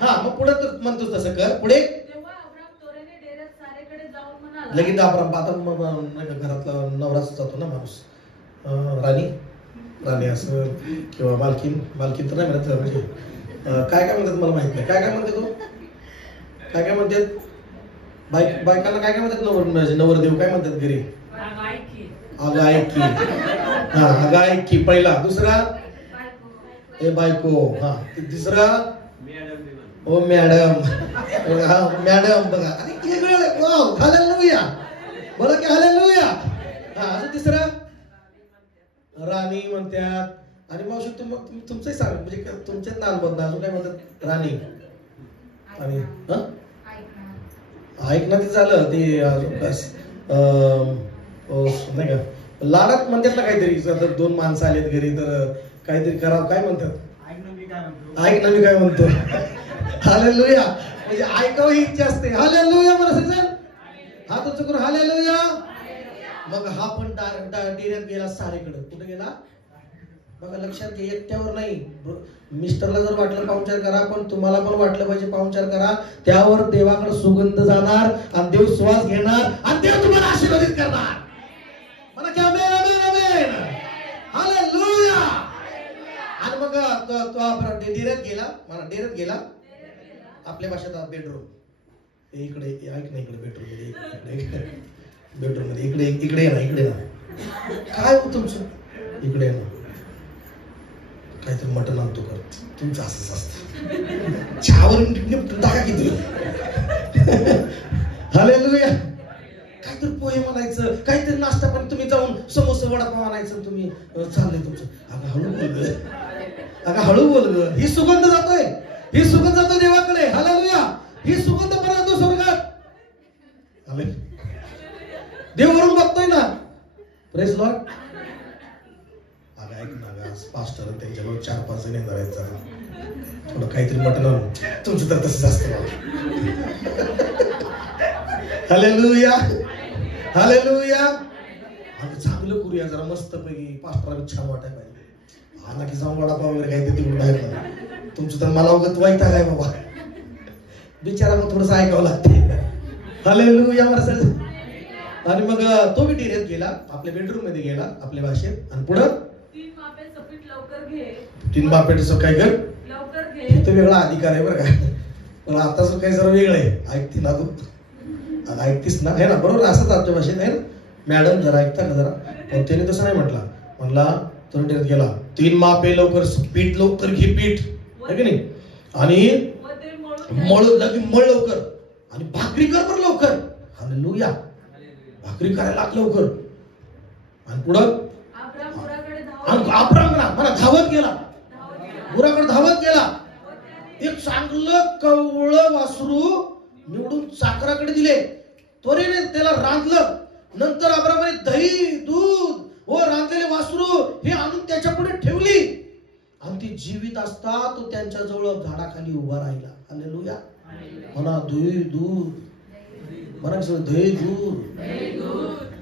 हा मग पुढे म्हणतो तसं कर. पुढे. तेव्हा अब्राम त्वरेने डेऱ्यात सारेकडे जाऊन म्हणाला. लगेच अब्राम आता घरातला नवराच जातो ना माणूस. राणी असं किंवा मालकीन तर नाही म्हणत. म्हणजे काय म्हणतात मला माहित नाही. काय म्हणते तो? काय म्हणतात बायकांना? काय म्हणतात? नवरदेव काय म्हणतात घरी? अगं ऐक की. हा अगं ऐक की पहिला. दुसरा ए बायको. हा तिसरा ओ मॅडम. मॅडम बघा. हालेलुया. बोला की हालेलुया. हा अजून तिसरा राणी म्हणतात. आणि मावशी तुमचंही सांग, म्हणजे तुमच्यात नान बंद अजून काय म्हणतात? राणी. आणि ऐक ना ते झालं ते नाही का लाडात म्हणतात ना काहीतरी. दोन माणसं आलेत घरी तर काहीतरी करावं. काय म्हणतात? ऐक ना मी काय म्हणतो. हालेलुया. म्हणजे ऐकावं ही इच्छा असते. हालेलुया मला सगळं. हा तुमचं करून हालेलुया. मग हा पण डेऱ्यात गेला सारेकडे. कुठे गेला बघा. लक्षात घ्या. एकट्यावर नाही. मिस्टरला जर वाटलं पाहुणचार करा, पण तुम्हाला पण वाटलं पाहिजे पाहुणचार करा. त्यावर देवाकडे सुगंध जाणार आणि देव श्वास घेणार आणि देव तुम्हाला आशीर्वादित करणार. म्हणा की आमेन आमेन आमेन. हालेलुया. आणि मग तो डेऱ्यात गेला. म्हणा डेऱ्यात गेला. आपल्या भाषेत बेडरूम. इकडे ऐक ना. इकडे बेडरूम मध्ये. बेडरूम मध्ये इकडे ना. इकडे ना. काय हो तुमचं? इकडे ना. काहीतरी मटण आणतो कर. तुमचं असंच असतं. चहावरून टाका किती. हालेलुया. काहीतरी पोहे म्हणायचं, काहीतरी नाश्ता पण तुम्ही जाऊन समोसा वडापाव आणायचं. तुम्ही चाललंय तुमचं. अगं हळू बोल ग. अगं हळू बोल ग. ही सुगंध जातोय. ही सुगंध जातोय देवाकडे. हालेलुया. ही सुगंध पण जातो स्वर्गात. आमेन. देव वरून बघतोय ना. Praise Lord. अगं ऐक ना ग. पास्टर त्यांच्यावर 4-5 जण येणार आहेत. जरा थोडं काहीतरी मटण आणून. तुमचं तर तसंच असतं. हालेलुया. हालेलुया. आम्ही चांगलं करूया जरा मस्त पैकी. पास्टरला छान वाटायला पाहिजे. आला की जाऊन वडापाव वगैरे काहीतरी तिकडून बाहेर. तुमचं तर मला उगत वाईट आहे बाबा. बिचारा मग थोडंसं ऐकावं लागते. हालेलुया मला सर. आणि मग तो बी डेऱ्यात गेला, आपल्या बेडरूम मध्ये गेला आपल्या भाषेत. आणि पुढं 3 मापेचं पीठ लवकर घे. 3 मापेचं काय कर लवकर घे. तो वेगळा अधिकार आहे बरं का. पण आताच काही जरा वेगळं आहे. ऐकते ना तू, ऐकतीस ना, आहे ना, बरोबर असंच आमच्या भाषेत आहे ना. मॅडम जरा ऐकता का जरा. पण त्याने तसं नाही म्हटला. म्हणला तो डेऱ्यात गेला, 3 मापे लवकर पीठ लवकर घे पीठ, आहे की नाही. आणि मळ लवकर आणि भाकरी कर बरं लवकर. हालेलुया. भाकरी करायला लाग लवकर. आणि पुढं अब्राम म्हणा धावत गेला, गुराकडे धावत गेला. एक चांगलं कवळं वासरू निवडून चाकराकडे दिले. त्वरेने त्याला रांधलं. नंतर अब्रामाने दही दूध व रांधलेले वासरू हे आणून त्याच्या पुढे ठेवली. आणि ती जीवित असता तो त्यांच्या जवळ झाडाखाली उभा राहिला. हालेलुया. म्हणा दही दूध, म्हणा दही दूध,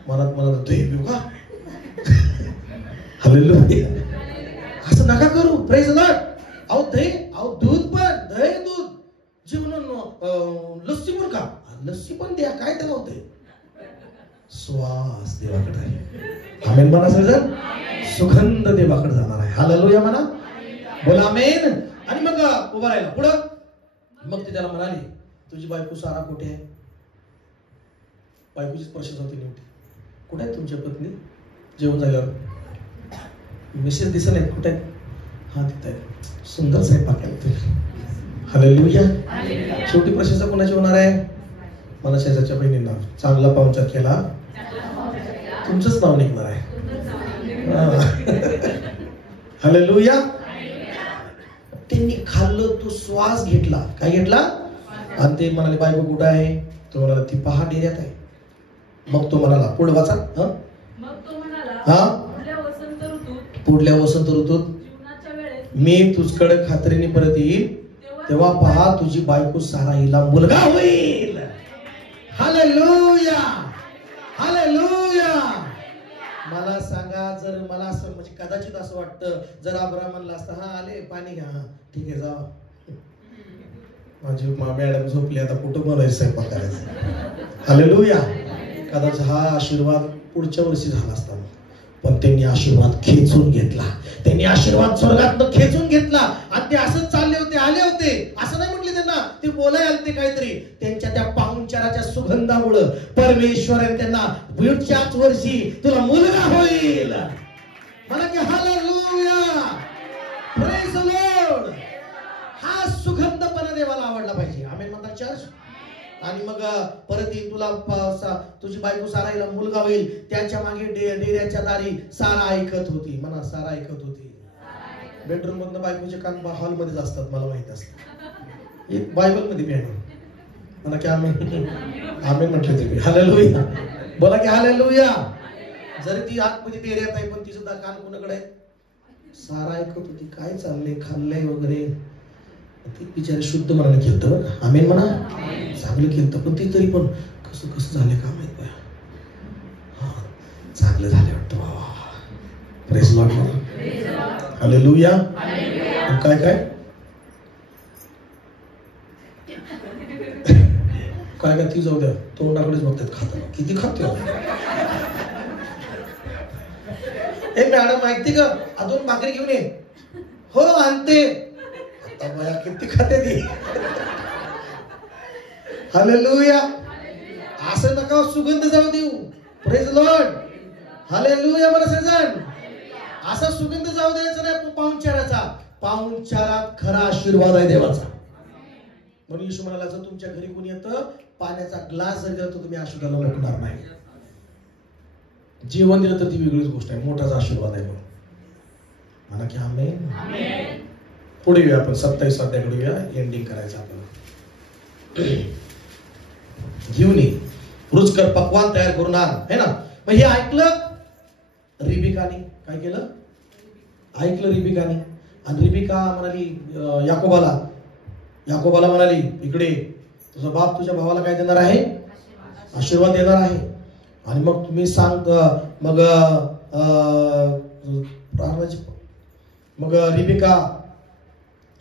मला दही पिऊ का. हालेलुया. असं नका करू. Praise the Lord. अहो दही, अहो दूध पण, दही दूध जे म्हणून लस्सी पण का, लस्सी पण द्या, काय त्याला होते. श्वास देवाकडे आहे. आमेन म्हणा सगळेजण. सुगंध देवाकडे जाणार आहे. हालेलुया म्हणा, बोला आमेन. आणि मग उभा राहिला पुढं. मग ते त्याला म्हणाले, तुझी बायको सारा कुठे आहे. बायकोचीच प्रशंसा होती नेमकी. कुठे आहे तुमच्या पत्नी. जेवण झाल्यावर मिसेस दिसत नाही, कुठे आहे. हा तिथं आहे. सुंदर स्वयंपाक केला. हालेलुया. शेवटी प्रशंसा कोणाची होणार आहे. मला शेजारच्या बहिणींना चांगला पाहुणचार केला, तुमचंच नाव निघणार आहे. हालेलुया. त्यांनी खाल्लं, तो श्वास घेतला. काय घेतला. आणि ते म्हणाले बायको कुठं आहे. तो म्हणाला ती पहा डेऱ्यात आहे. मग तो म्हणाला पुढे वाचा. पुढल्या वसंत ऋतूत मी तुझकडे खात्रीने परत येईल, तेव्हा पहा तुझी बायको सारा हिला मुलगा होईल. हालेलुया. हालेलुया. मला सांगा, जर मला असं म्हणजे कदाचित असं वाटतं, जर अब्राम म्हणला असता हा आले पाणी घ्या, ठीक आहे जा, माझी मॅडम झोपली, आता कुठं बोलायचं स्वयंपाक करायचं. हालेलुया. कदाचित हा आशीर्वाद पुढच्या वर्षी झाला असता. पण त्यांनी आशीर्वाद खेचून घेतला. त्यांनी आशीर्वाद स्वर्गातनं खेचून घेतला. आणि ते असंच चालले होते, आले होते. असं नाही म्हटले त्यांना, ते बोलायला आले ते काहीतरी. त्यांच्या त्या पाहुणचाराच्या सुगंधामुळं परमेश्वराने त्यांना पुढच्याच वर्षी तुला मुलगा होईल. मला की हालेलुया. Praise the Lord. हा सुगंधपणा देवाला आवडला पाहिजे. आमेन म्हणता चर्च. आणि मग परत येईल तुला तुझी बायको साराईला मुलगा होईल. त्याच्या मागे डेऱ्याच्या दारी सारा ऐकत होती. म्हणा सारा ऐकत होती. बेडरूम मधनं बायकोचे कान हॉल मध्येच असतात, मला माहित असतं. एक बायबल मध्ये बी आहे. म्हणा की आमेन. आमेन म्हटलं तुम्ही. हालेलुया. बोला की हालेलुया. जरी ती आतमध्ये डेऱ्यात आहे, पण तिचं कान कोणाकडे आहे. सारा ऐकत होती. काय चाललंय, खाल्लंय वगैरे. ती बिचारी शुद्ध मनाने केलं बरं. आमेन म्हणा. चांगलं केलं, पण ती तरी पण कसं कसं झालं का माहित बाया. हा चांगलं झालं वाटतं. वा. Praise Lord. हालेलुया. काय काय काय काय ती जाऊ द्या, तोंडाकडेच बघतात खाताना. किती खाते ए मॅडम, ऐकते का, अजून भाकरी घेऊन ये. हो आणते. आता बया किती खाते ती. हालेलुया. असं नका सुगंध जाऊ देऊ. Praise Lord. हालेलुया. मला सजन असा सुगंध जाऊ द्यायचा नाही पाहुणचाराचा. पाहुणचारात खरा आशीर्वाद आहे देवाचा. म्हणून येशू म्हणाला, जर तुमच्या घरी कोणी येतं, पाण्याचा ग्लास जर दिला तर तुम्ही आशीर्वादाला रोखणार नाही. जेवण दिलं तर ती वेगळीच गोष्ट आहे, मोठाच आशीर्वाद आहे. म्हणा की आमेन. पुढे येऊया आपण 27 अध्यायाकडे येऊया. एंडिंग करायचं आपल्याला. घेऊन ये रुचकर पकवान तयार करून आण, है ना. मग हे ऐकलं रिबिकाने. काय केलं. ऐकलं रिबिकाने. आणि रिबिका म्हणाली याकोबाला म्हणाली, इकडे तुझा बाप तुझ्या भावाला काय देणार आहे. आशीर्वाद देणार आहे. आणि मग तुम्ही सांग. मग रिबिका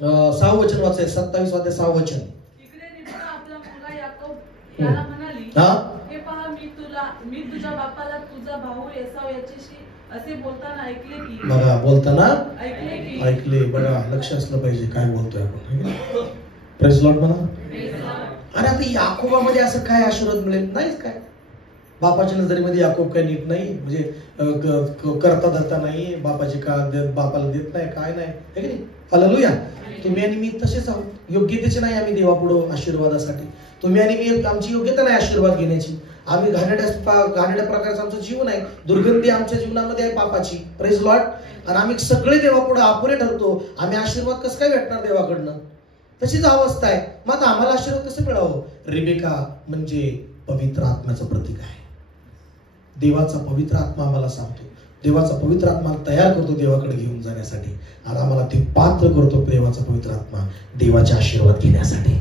6 वचन वाचाय. 27 अध्याय 6 वचन. आपला मुलगा याकोब याला म्हणाली, हा हे पहा, मी तुझ्या बापाला तुझा भाऊ एसाव याच्याशी असे बोलताना ऐकले की. बघा, बोलताना ऐकले ऐकले. बघा, लक्ष असलं पाहिजे काय बोलतोय आपण. प्रेज लॉर्ड म्हणा. आणि आता याकोबामध्ये असं काय आशीर्वाद मिळेल? नाहीच. काय बापाच्या नजरेमध्ये याकोब काय नीट नाही, म्हणजे करता धरता नाही, बापाची का बापाला देत नाही, काय नाही, हे की नाही? हालेलुया. तुम्ही आणि मी तसेच आहोत. योग्यतेचे नाही आम्ही देवापुढं आशीर्वादासाठी. तुम्ही आणि मी, आमची योग्यता नाही आशीर्वाद घेण्याची. आम्ही घाणेरड्या प्रकारचं आमचं जीवन आहे. दुर्गंधी आमच्या जीवनामध्ये आहे पापाची. Praise Lord. आणि आम्ही सगळे देवापुढे अपुरे ठरतो. आम्ही आशीर्वाद कसं काय भेटणार देवाकडनं? तशीच अवस्था आहे. मग आता आम्हाला आशीर्वाद कसं मिळावं? रिबेका म्हणजे पवित्र आत्म्याचं प्रतीक आहे. देवाचा पवित्र आत्मा आम्हाला सांगतो, देवाचा पवित्र आत्मा तयार करतो देवाकडे घेऊन जाण्यासाठी, आणि आम्हाला ते पात्र करतो देवाचा पवित्र आत्मा देवाचे आशीर्वाद घेण्यासाठी.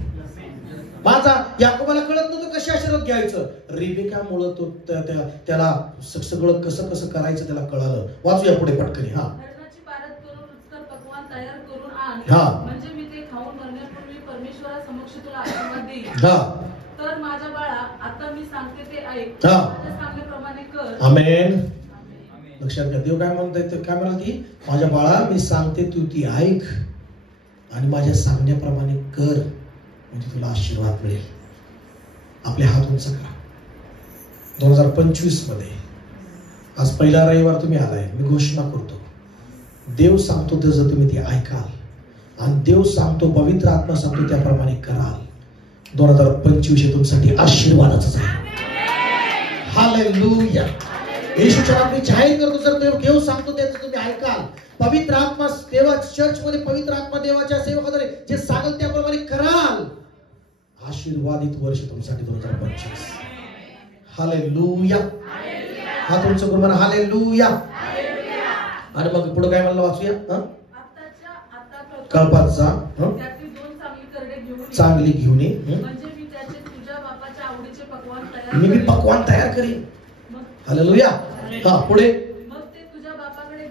माझा याकोबाला कळत नव्हतं कसे आशीर्वाद घ्यायचं. रिबेकामुळं तो त्याला सगळं कसं कसं करायचं त्याला कळालं. वाचूया पुढे पटकन. हा, हरणाची पारद करून रुचकर पक्वान तयार करून आण, हा, म्हणजे मी ते खाऊन मरण्यापूर्वी परमेश्वरासमक्ष तुला आशीर्वाद देईन. हा. तर माझ्या बाळा, आता मी सांगते ते ऐक, हा. माझ्या सांगण्याप्रमाणे कर. आमेन. लक्षात घ्या, देव काय म्हणताय? काय म्हणाल ती? माझ्या बाळा, मी सांगते तू ती ऐक आणि माझ्या सांगण्याप्रमाणे कर, म्हणजे तुला आशीर्वाद मिळेल. आपले हात उंच करा. 2025 मध्ये आज पहिला रविवार तुम्ही आलाय. मी घोषणा करतो, देव सांगतो तसं तुम्ही ते ऐकाल, आणि देव सांगतो, पवित्र आत्मा सांगतो त्याप्रमाणे कराल. 2025 तुमच्यासाठी आशीर्वादाचं आहे. हालेलुया. येशूच्या नावाने जाहीर करतो, जर देव सांगतो त्याचं तुम्ही ऐकाल, पवित्र आत्मा देवा चर्च मध्ये पवित्र आत्मा देवाच्या सेवकाद्वारे जे सांगेल त्याप्रमाणे कराल, आशीर्वादित वर्ष तुमच्यासाठी 2025. हालेलुया. हा तुमचं गुण म्हणा. हालेलुया. आणि मग पुढे काय म्हणलं? वाचूया. कळपाचा चांगली घेऊन ये, म्हणजे मी त्याचे तुझ्या बापाच्या आवडीचे पक्वान तयार मी पक्वान तयार करीन. हालेलुया. हा, पुढे. मग ते तुझ्या बापाकडे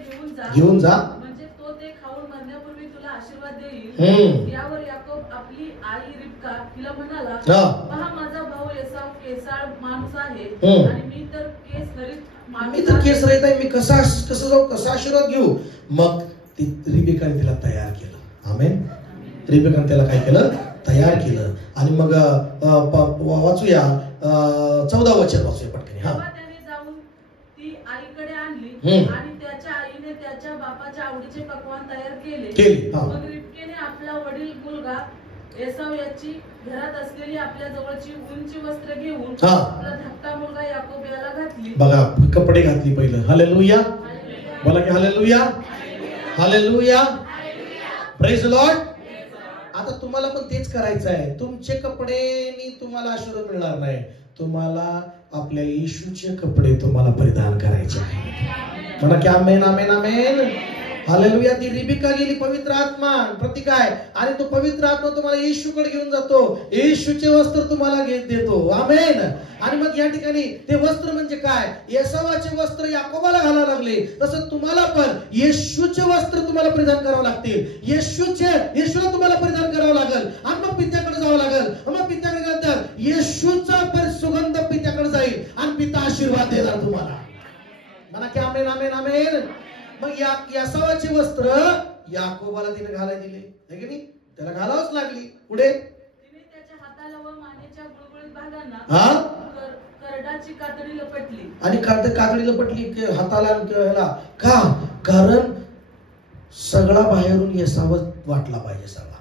घेऊन जा, म्हणजे तो ते खाऊन मरण्यापूर्वी तुला आशीर्वाद देईल. यावर याकोब आपली आई रिबका तिला म्हणाला, पहा, माझा भाऊ एसाव केसाळ माणूस आहे, आणि मी तर केस रहित आहे. मी कसं जाऊ, कसा आशीर्वाद घेऊ? मग रिबेकाने तिला तयार केलं. आमेन. रिबेकाने त्याला काय केलं? तयार केलं. आणि मग वाचूया 14 वचन वाचूया पटकन. हा, त्याने जाऊन ती आईकडे आणली, आणि त्याच्या आईने त्याच्या बापाच्या आवडीचे पक्वान तयार केले. मग रिबकेने आपला वडील मुलगा एसाव याची घरात असलेली आपल्या जवळची उंची वस्त्र घेऊन आपला धाकटा मुलगा याकोब याला घातली. बघा, कपडे घातली पहिलं. हालेलुया. बोला की हालेलुया. हालेलुया. Praise Lord. आता तुम्हाला पण तेच करायचं आहे. तुमचे कपडे तुम्हाला आशीर्वाद मिळणार नाही. तुम्हाला आपल्या येशूचे कपडे तुम्हाला परिधान करायचे आहे. म्हणा की आमेन, आमेन, आमेन. हालेलुया. ती रिबिका गेली, पवित्र आत्मा प्रतीक आहे, आणि तो पवित्र आत्मा तुम्हाला येशूकडे घेऊन जातो. येशूचे वस्त्र तुम्हाला देतो. आमेन. आणि मग या ठिकाणी ते वस्त्र म्हणजे काय? एसावाचे वस्त्र याकोबाला घालावे लागले, तसं तुम्हाला पण येशूचे वस्त्र तुम्हाला परिधान करावं लागतील. येशूला तुम्हाला परिधान करावं लागेल, आणि मग पित्याकडे जावं लागेल. मग पित्याकडे गेल्यानंतर येशूचा सुगंध पित्याकडे जाईल, आणि पिता आशीर्वाद देणार तुम्हाला. म्हणा की आमेन, आमेन, आमेन. मग यासावाचे वस्त्र याकोबाला तिने घालायला दिले, है की नाही? त्याला घालावंच लागली. पुढे तिने त्याच्या हाताला व मानेच्या गुळगुळीत भागांना करडाची कातडी लपटली. आणि कातडी लपटली हाताला ह्याला का? कारण सगळा बाहेरून येसावं वाटला पाहिजे. सगळा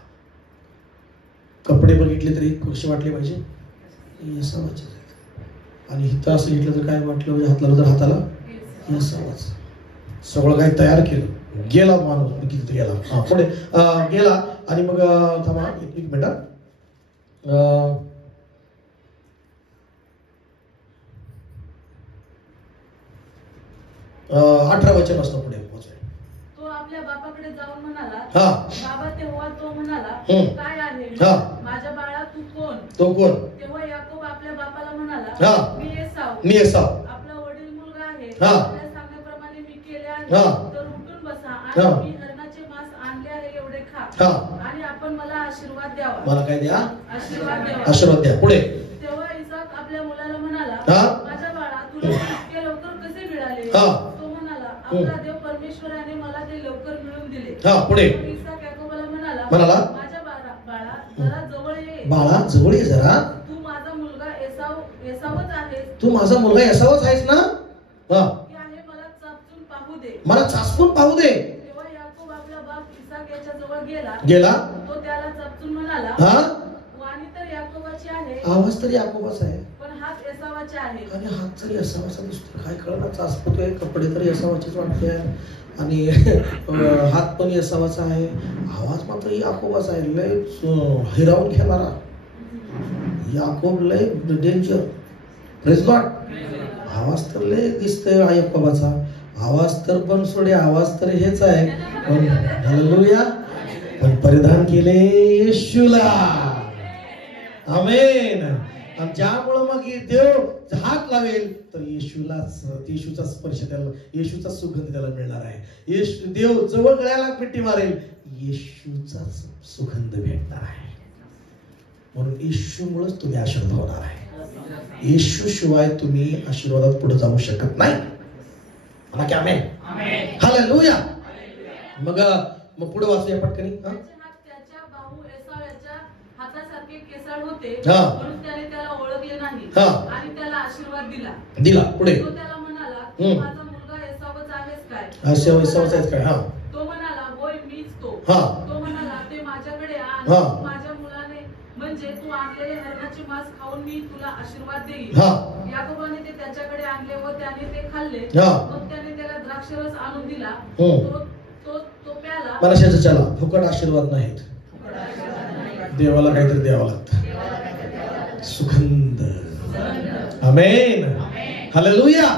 कपडे बघितले तरी कसे वाटले पाहिजे? येसावाचे. आणि हिथं असं घेतलं तर काय वाटलं पाहिजे? हात लावलं तर हाताला येसावाच. सगळं काही तयार केलं. गेला माणूस, किती गेला. हा, पुढे गेला. आणि मग थांबा एक मिनिट. 18 वचन असतं पुढे. तो आपल्या बापाकडे जाऊन म्हणाला, बाबा. तेव्हा तो म्हणाला, काय आहे? माझ्या बाळा, तू कोण? तो कोण? तेव्हा याकोब आपल्या बापाला म्हणाला, मी एसाव, आपला वडील मुलगा आहे. सांगण्याप्रमाणे मी केले आहे. तर उठून बसा, आणि मी हरणाचे मांस आणले आहे एवढे खा, आणि आपण मला आशीर्वाद द्यावा. मला काय द्या? आशीर्वाद द्यावा. आशीर्वाद द्या. पुढे तेव्हा इसाक आपल्या मुलाला म्हणाला, हा. माझ्या बाळा तुला इतके लवकर कसे मिळाले? हा. तो म्हणाला, आपला देव परमेश्वराने मला ते लवकर मिळवून दिले. हा, पुढे मग इसाक याकोबाला म्हणाला, माझ्या बाळा जरा जवळ ये. बाळा जवळ ये जरा. तू माझा मुलगा एसावच आहेस. तू माझा मुलगा एसावच आहेस ना? हा. की आहे मला चाचून पाहू दे. मला चाचपून पाहू दे. तेव्हा याकोब आपला बाप इसाक याच्या जवळ गेला. तो त्याला चाचून म्हणाला, हा. वाणी तर याकोबाची आहे, आवाज तरी याकोबाचा आहे, पण हात एसावाचे आहे. आणि हात तरी असावाचा दिसतो. काय कळना, चाचपतोय, कपडे तरी असावाचेच वाटते आणि हात पण असावाचा आहे, आवाज मात्र याकोबाचा आहे. लय हिरावून घेणारा याकोब, लय डेंजर. Praise God. आवाज तर लय दिसतोय याकोबाचा, आवाज तर पण सोडे, आवाज तर हेच आहे, पण हालेलुया, पण परिधान केले येशूला. आमेन. आणि ज्यामुळं मग देव हात लावेल तर येशूचा स्पर्श त्याला, येशूचा सुगंध त्याला मिळणार आहे. देव जवळ गळ्याला मिठी मारेल, येशूचा सुगंध भेटणार आहे. म्हणून येशूमुळेच तुम्ही आशीर्वाद होणार आहे. येशू शिवाय तुम्ही आशीर्वादात पुढे जाऊ शकत नाही. म्हणा की आमेन. हालेलुया. मग पुढे वाचूया पटकनी. त्याच्या भाऊ एसाव याच्या हातासारखे केसाळ होते, हा. म्हणून त्याने त्याला ओळखले नाही, हा. आणि त्याला आशीर्वाद दिला. पुढे तो त्याला म्हणाला, तू माझा मुलगा एसावच आहेस काय? एसावच आहेस काय? हा. तो म्हणाला, होय मीच तो. हा. तो म्हणाला, ते माझ्याकडे आण. हा. माझ्या मुलाने म्हणजे तू आणलेले हरणाचे मांस खाऊन मी तुला आशीर्वाद देईन. हा. याकोबाने ते त्याच्याकडे आणले व त्याने ते खाल्ले. हा. मग त्याने त्याला द्राक्षरस आणून दिला. तो प्याला. मनाशाचं चला, फुकट आशीर्वाद नाहीत, देवाला काहीतरी द्यावं लागतं. सुगंध. आमेन. हालेलुया.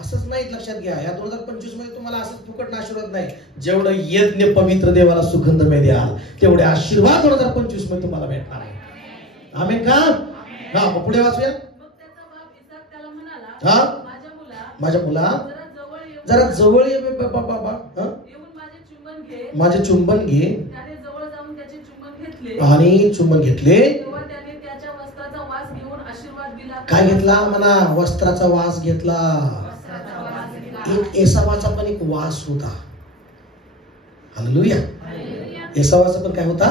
असंच नाही, लक्षात घ्या, या 2025 मध्ये तुम्हाला असंच फुकट आशीर्वाद नाही. जेवढं यज्ञ पवित्र देवाला सुगंध में द्याल, तेवढे आशीर्वाद 2025 मध्ये तुम्हाला भेटणार आहे. आमेन का? हा. मग पुढे वाचूया. मग त्याचा बाप इसाक त्याला म्हणाला, हा. माझ्या मुला जरा जवळ ये बाबा. येऊन माझे चुंबन घे. माझे चुंबन घे. त्याने जवळ जाऊन त्याचे चुंबन घेतले आणि चुंबन घेतले. तेव्हा त्याने त्याच्या वस्त्राचा वास घेऊन आशीर्वाद दिला. काय घेतला म्हणा? वस्त्राचा वास घेतला. एक एसावाचा पण एक वास होता. हालेलुया. एसावाचा पण काय होता?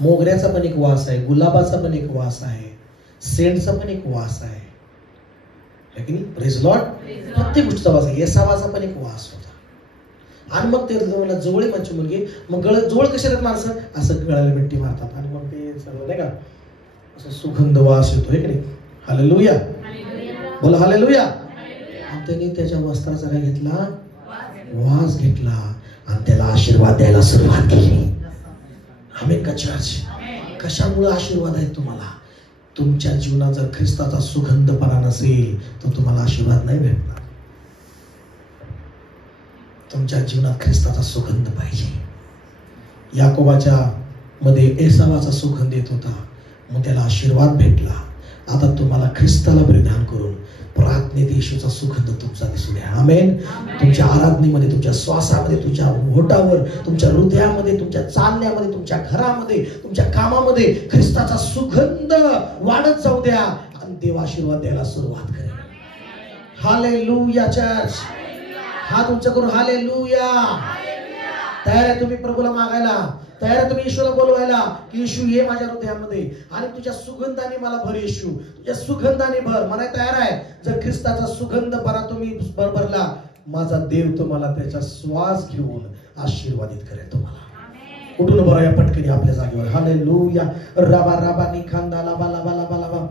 मोगऱ्याचा पण एक वास आहे, गुलाबाचा पण एक वास आहे, सेंटचा पण एक वास आहे. Praise Lord. प्रत्येक गोष्टीचा वास आहे. एसावाचा पण एक वास होता. आणि मग ते जवळ माझी मुलगी, मग जवळ कसे राहत माणसं? असं गळ्याला मिठी मारतात आणि मग ते सगळं नाही का असं सुगंध वास येतोय की नाही? हालेलुया. बोला हालेलुया. आणि त्यांनी त्याच्या वस्त्राचा काय घेतला? वास घेतला आणि त्याला आशीर्वाद द्यायला सुरुवात केली. आमेन का चर्च? कशामुळे आशीर्वाद आहे तुम्हाला? तुमच्या जीवनात जर ख्रिस्ताचा सुगंधपणा नसेल तर तुम्हाला आशीर्वाद नाही भेटणार. तुमच्या जीवनात ख्रिस्ताचा सुगंध पाहिजे. याकोबाच्या मध्ये एसावाचा सुगंध येत होता, मग त्याला आशीर्वाद भेटला. आता तुम्हाला ख्रिस्ताला परिधान करून प्रार्थनेत येशूचा सुगंध तुमचा दिसू द्या. आमेन. तुमच्या आराधनेमध्ये, तुमच्या श्वासामध्ये, तुमच्या ओठावर, तुमच्या हृदयामध्ये, तुमच्या चालण्यामध्ये, तुमच्या घरामध्ये, तुमच्या कामामध्ये ख्रिस्ताचा सुगंध वाढत जाऊ द्या आणि देव आशीर्वाद द्यायला सुरुवात करेल. Hallelujah church. हात उंच करून हालेलुया. तयार आहे तुम्ही प्रभूला मागायला? तयार आहे तुम्ही येशूला बोलवायला की येशू ये माझ्या हृदयामध्ये आणि तुझ्या सुगंधाने मला भर. येशू तुझ्या सुगंधाने भर. मला तयार आहे. जर ख्रिस्ताचा सुगंधपणा तुम्ही भरला, माझा देव तुम्हाला त्याचा श्वास घेऊन आशीर्वादित करेल. तुम्हाला कुठून बरं या पटकनी आपल्या जागेवर. हालेलुया. राबा राबा निखांदा लाबा लाबा लाबा लाबा.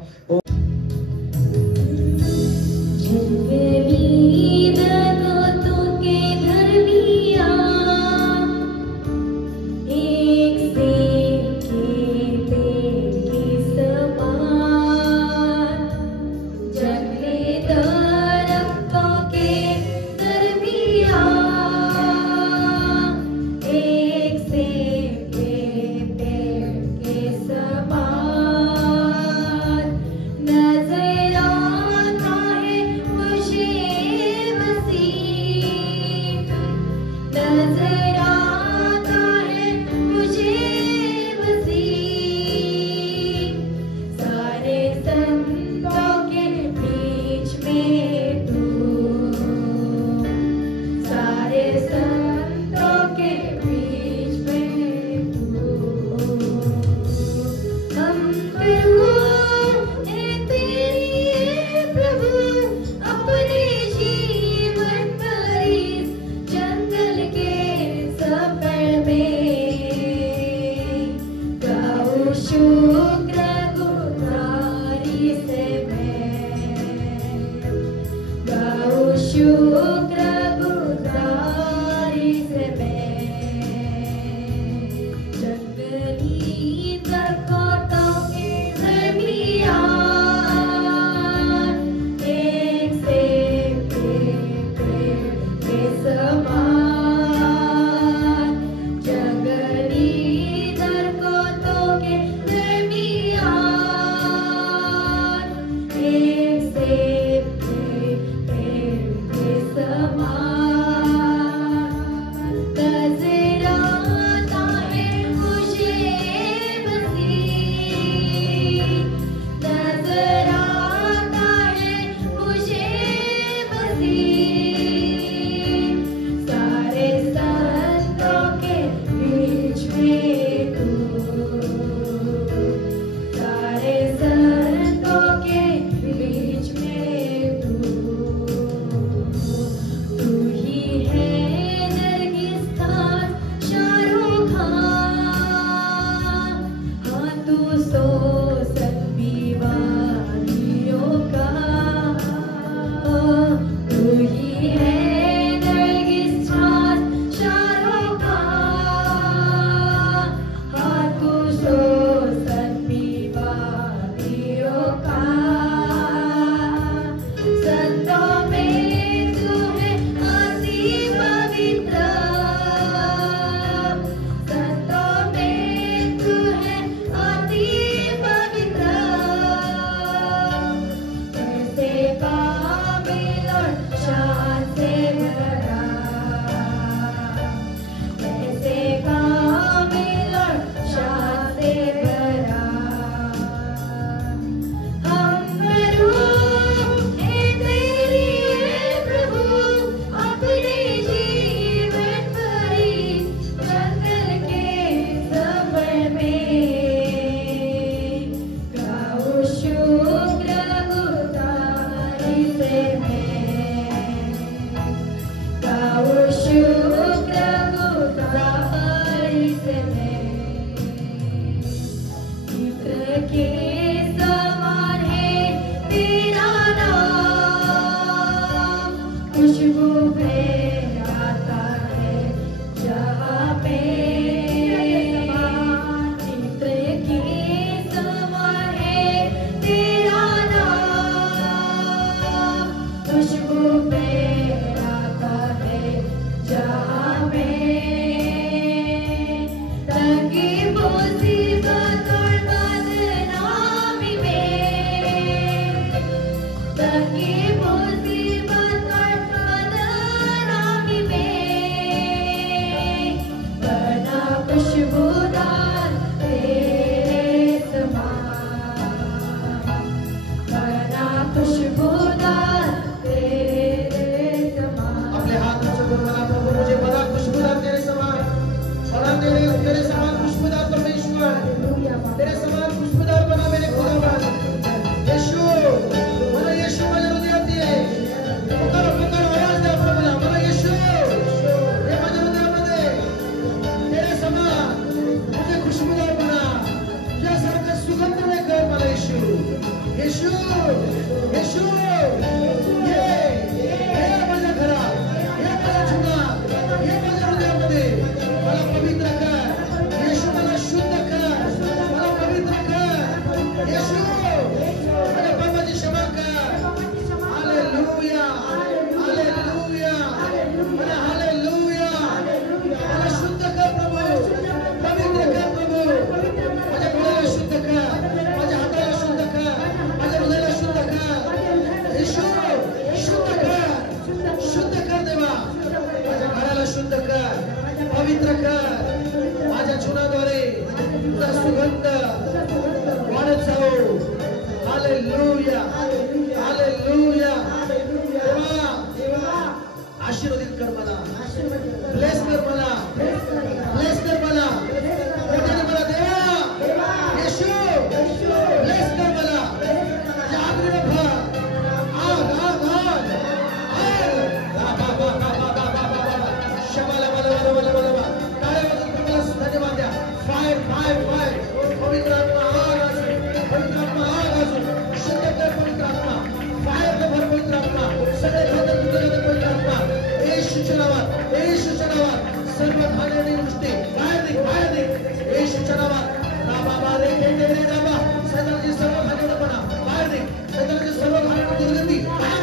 सर्व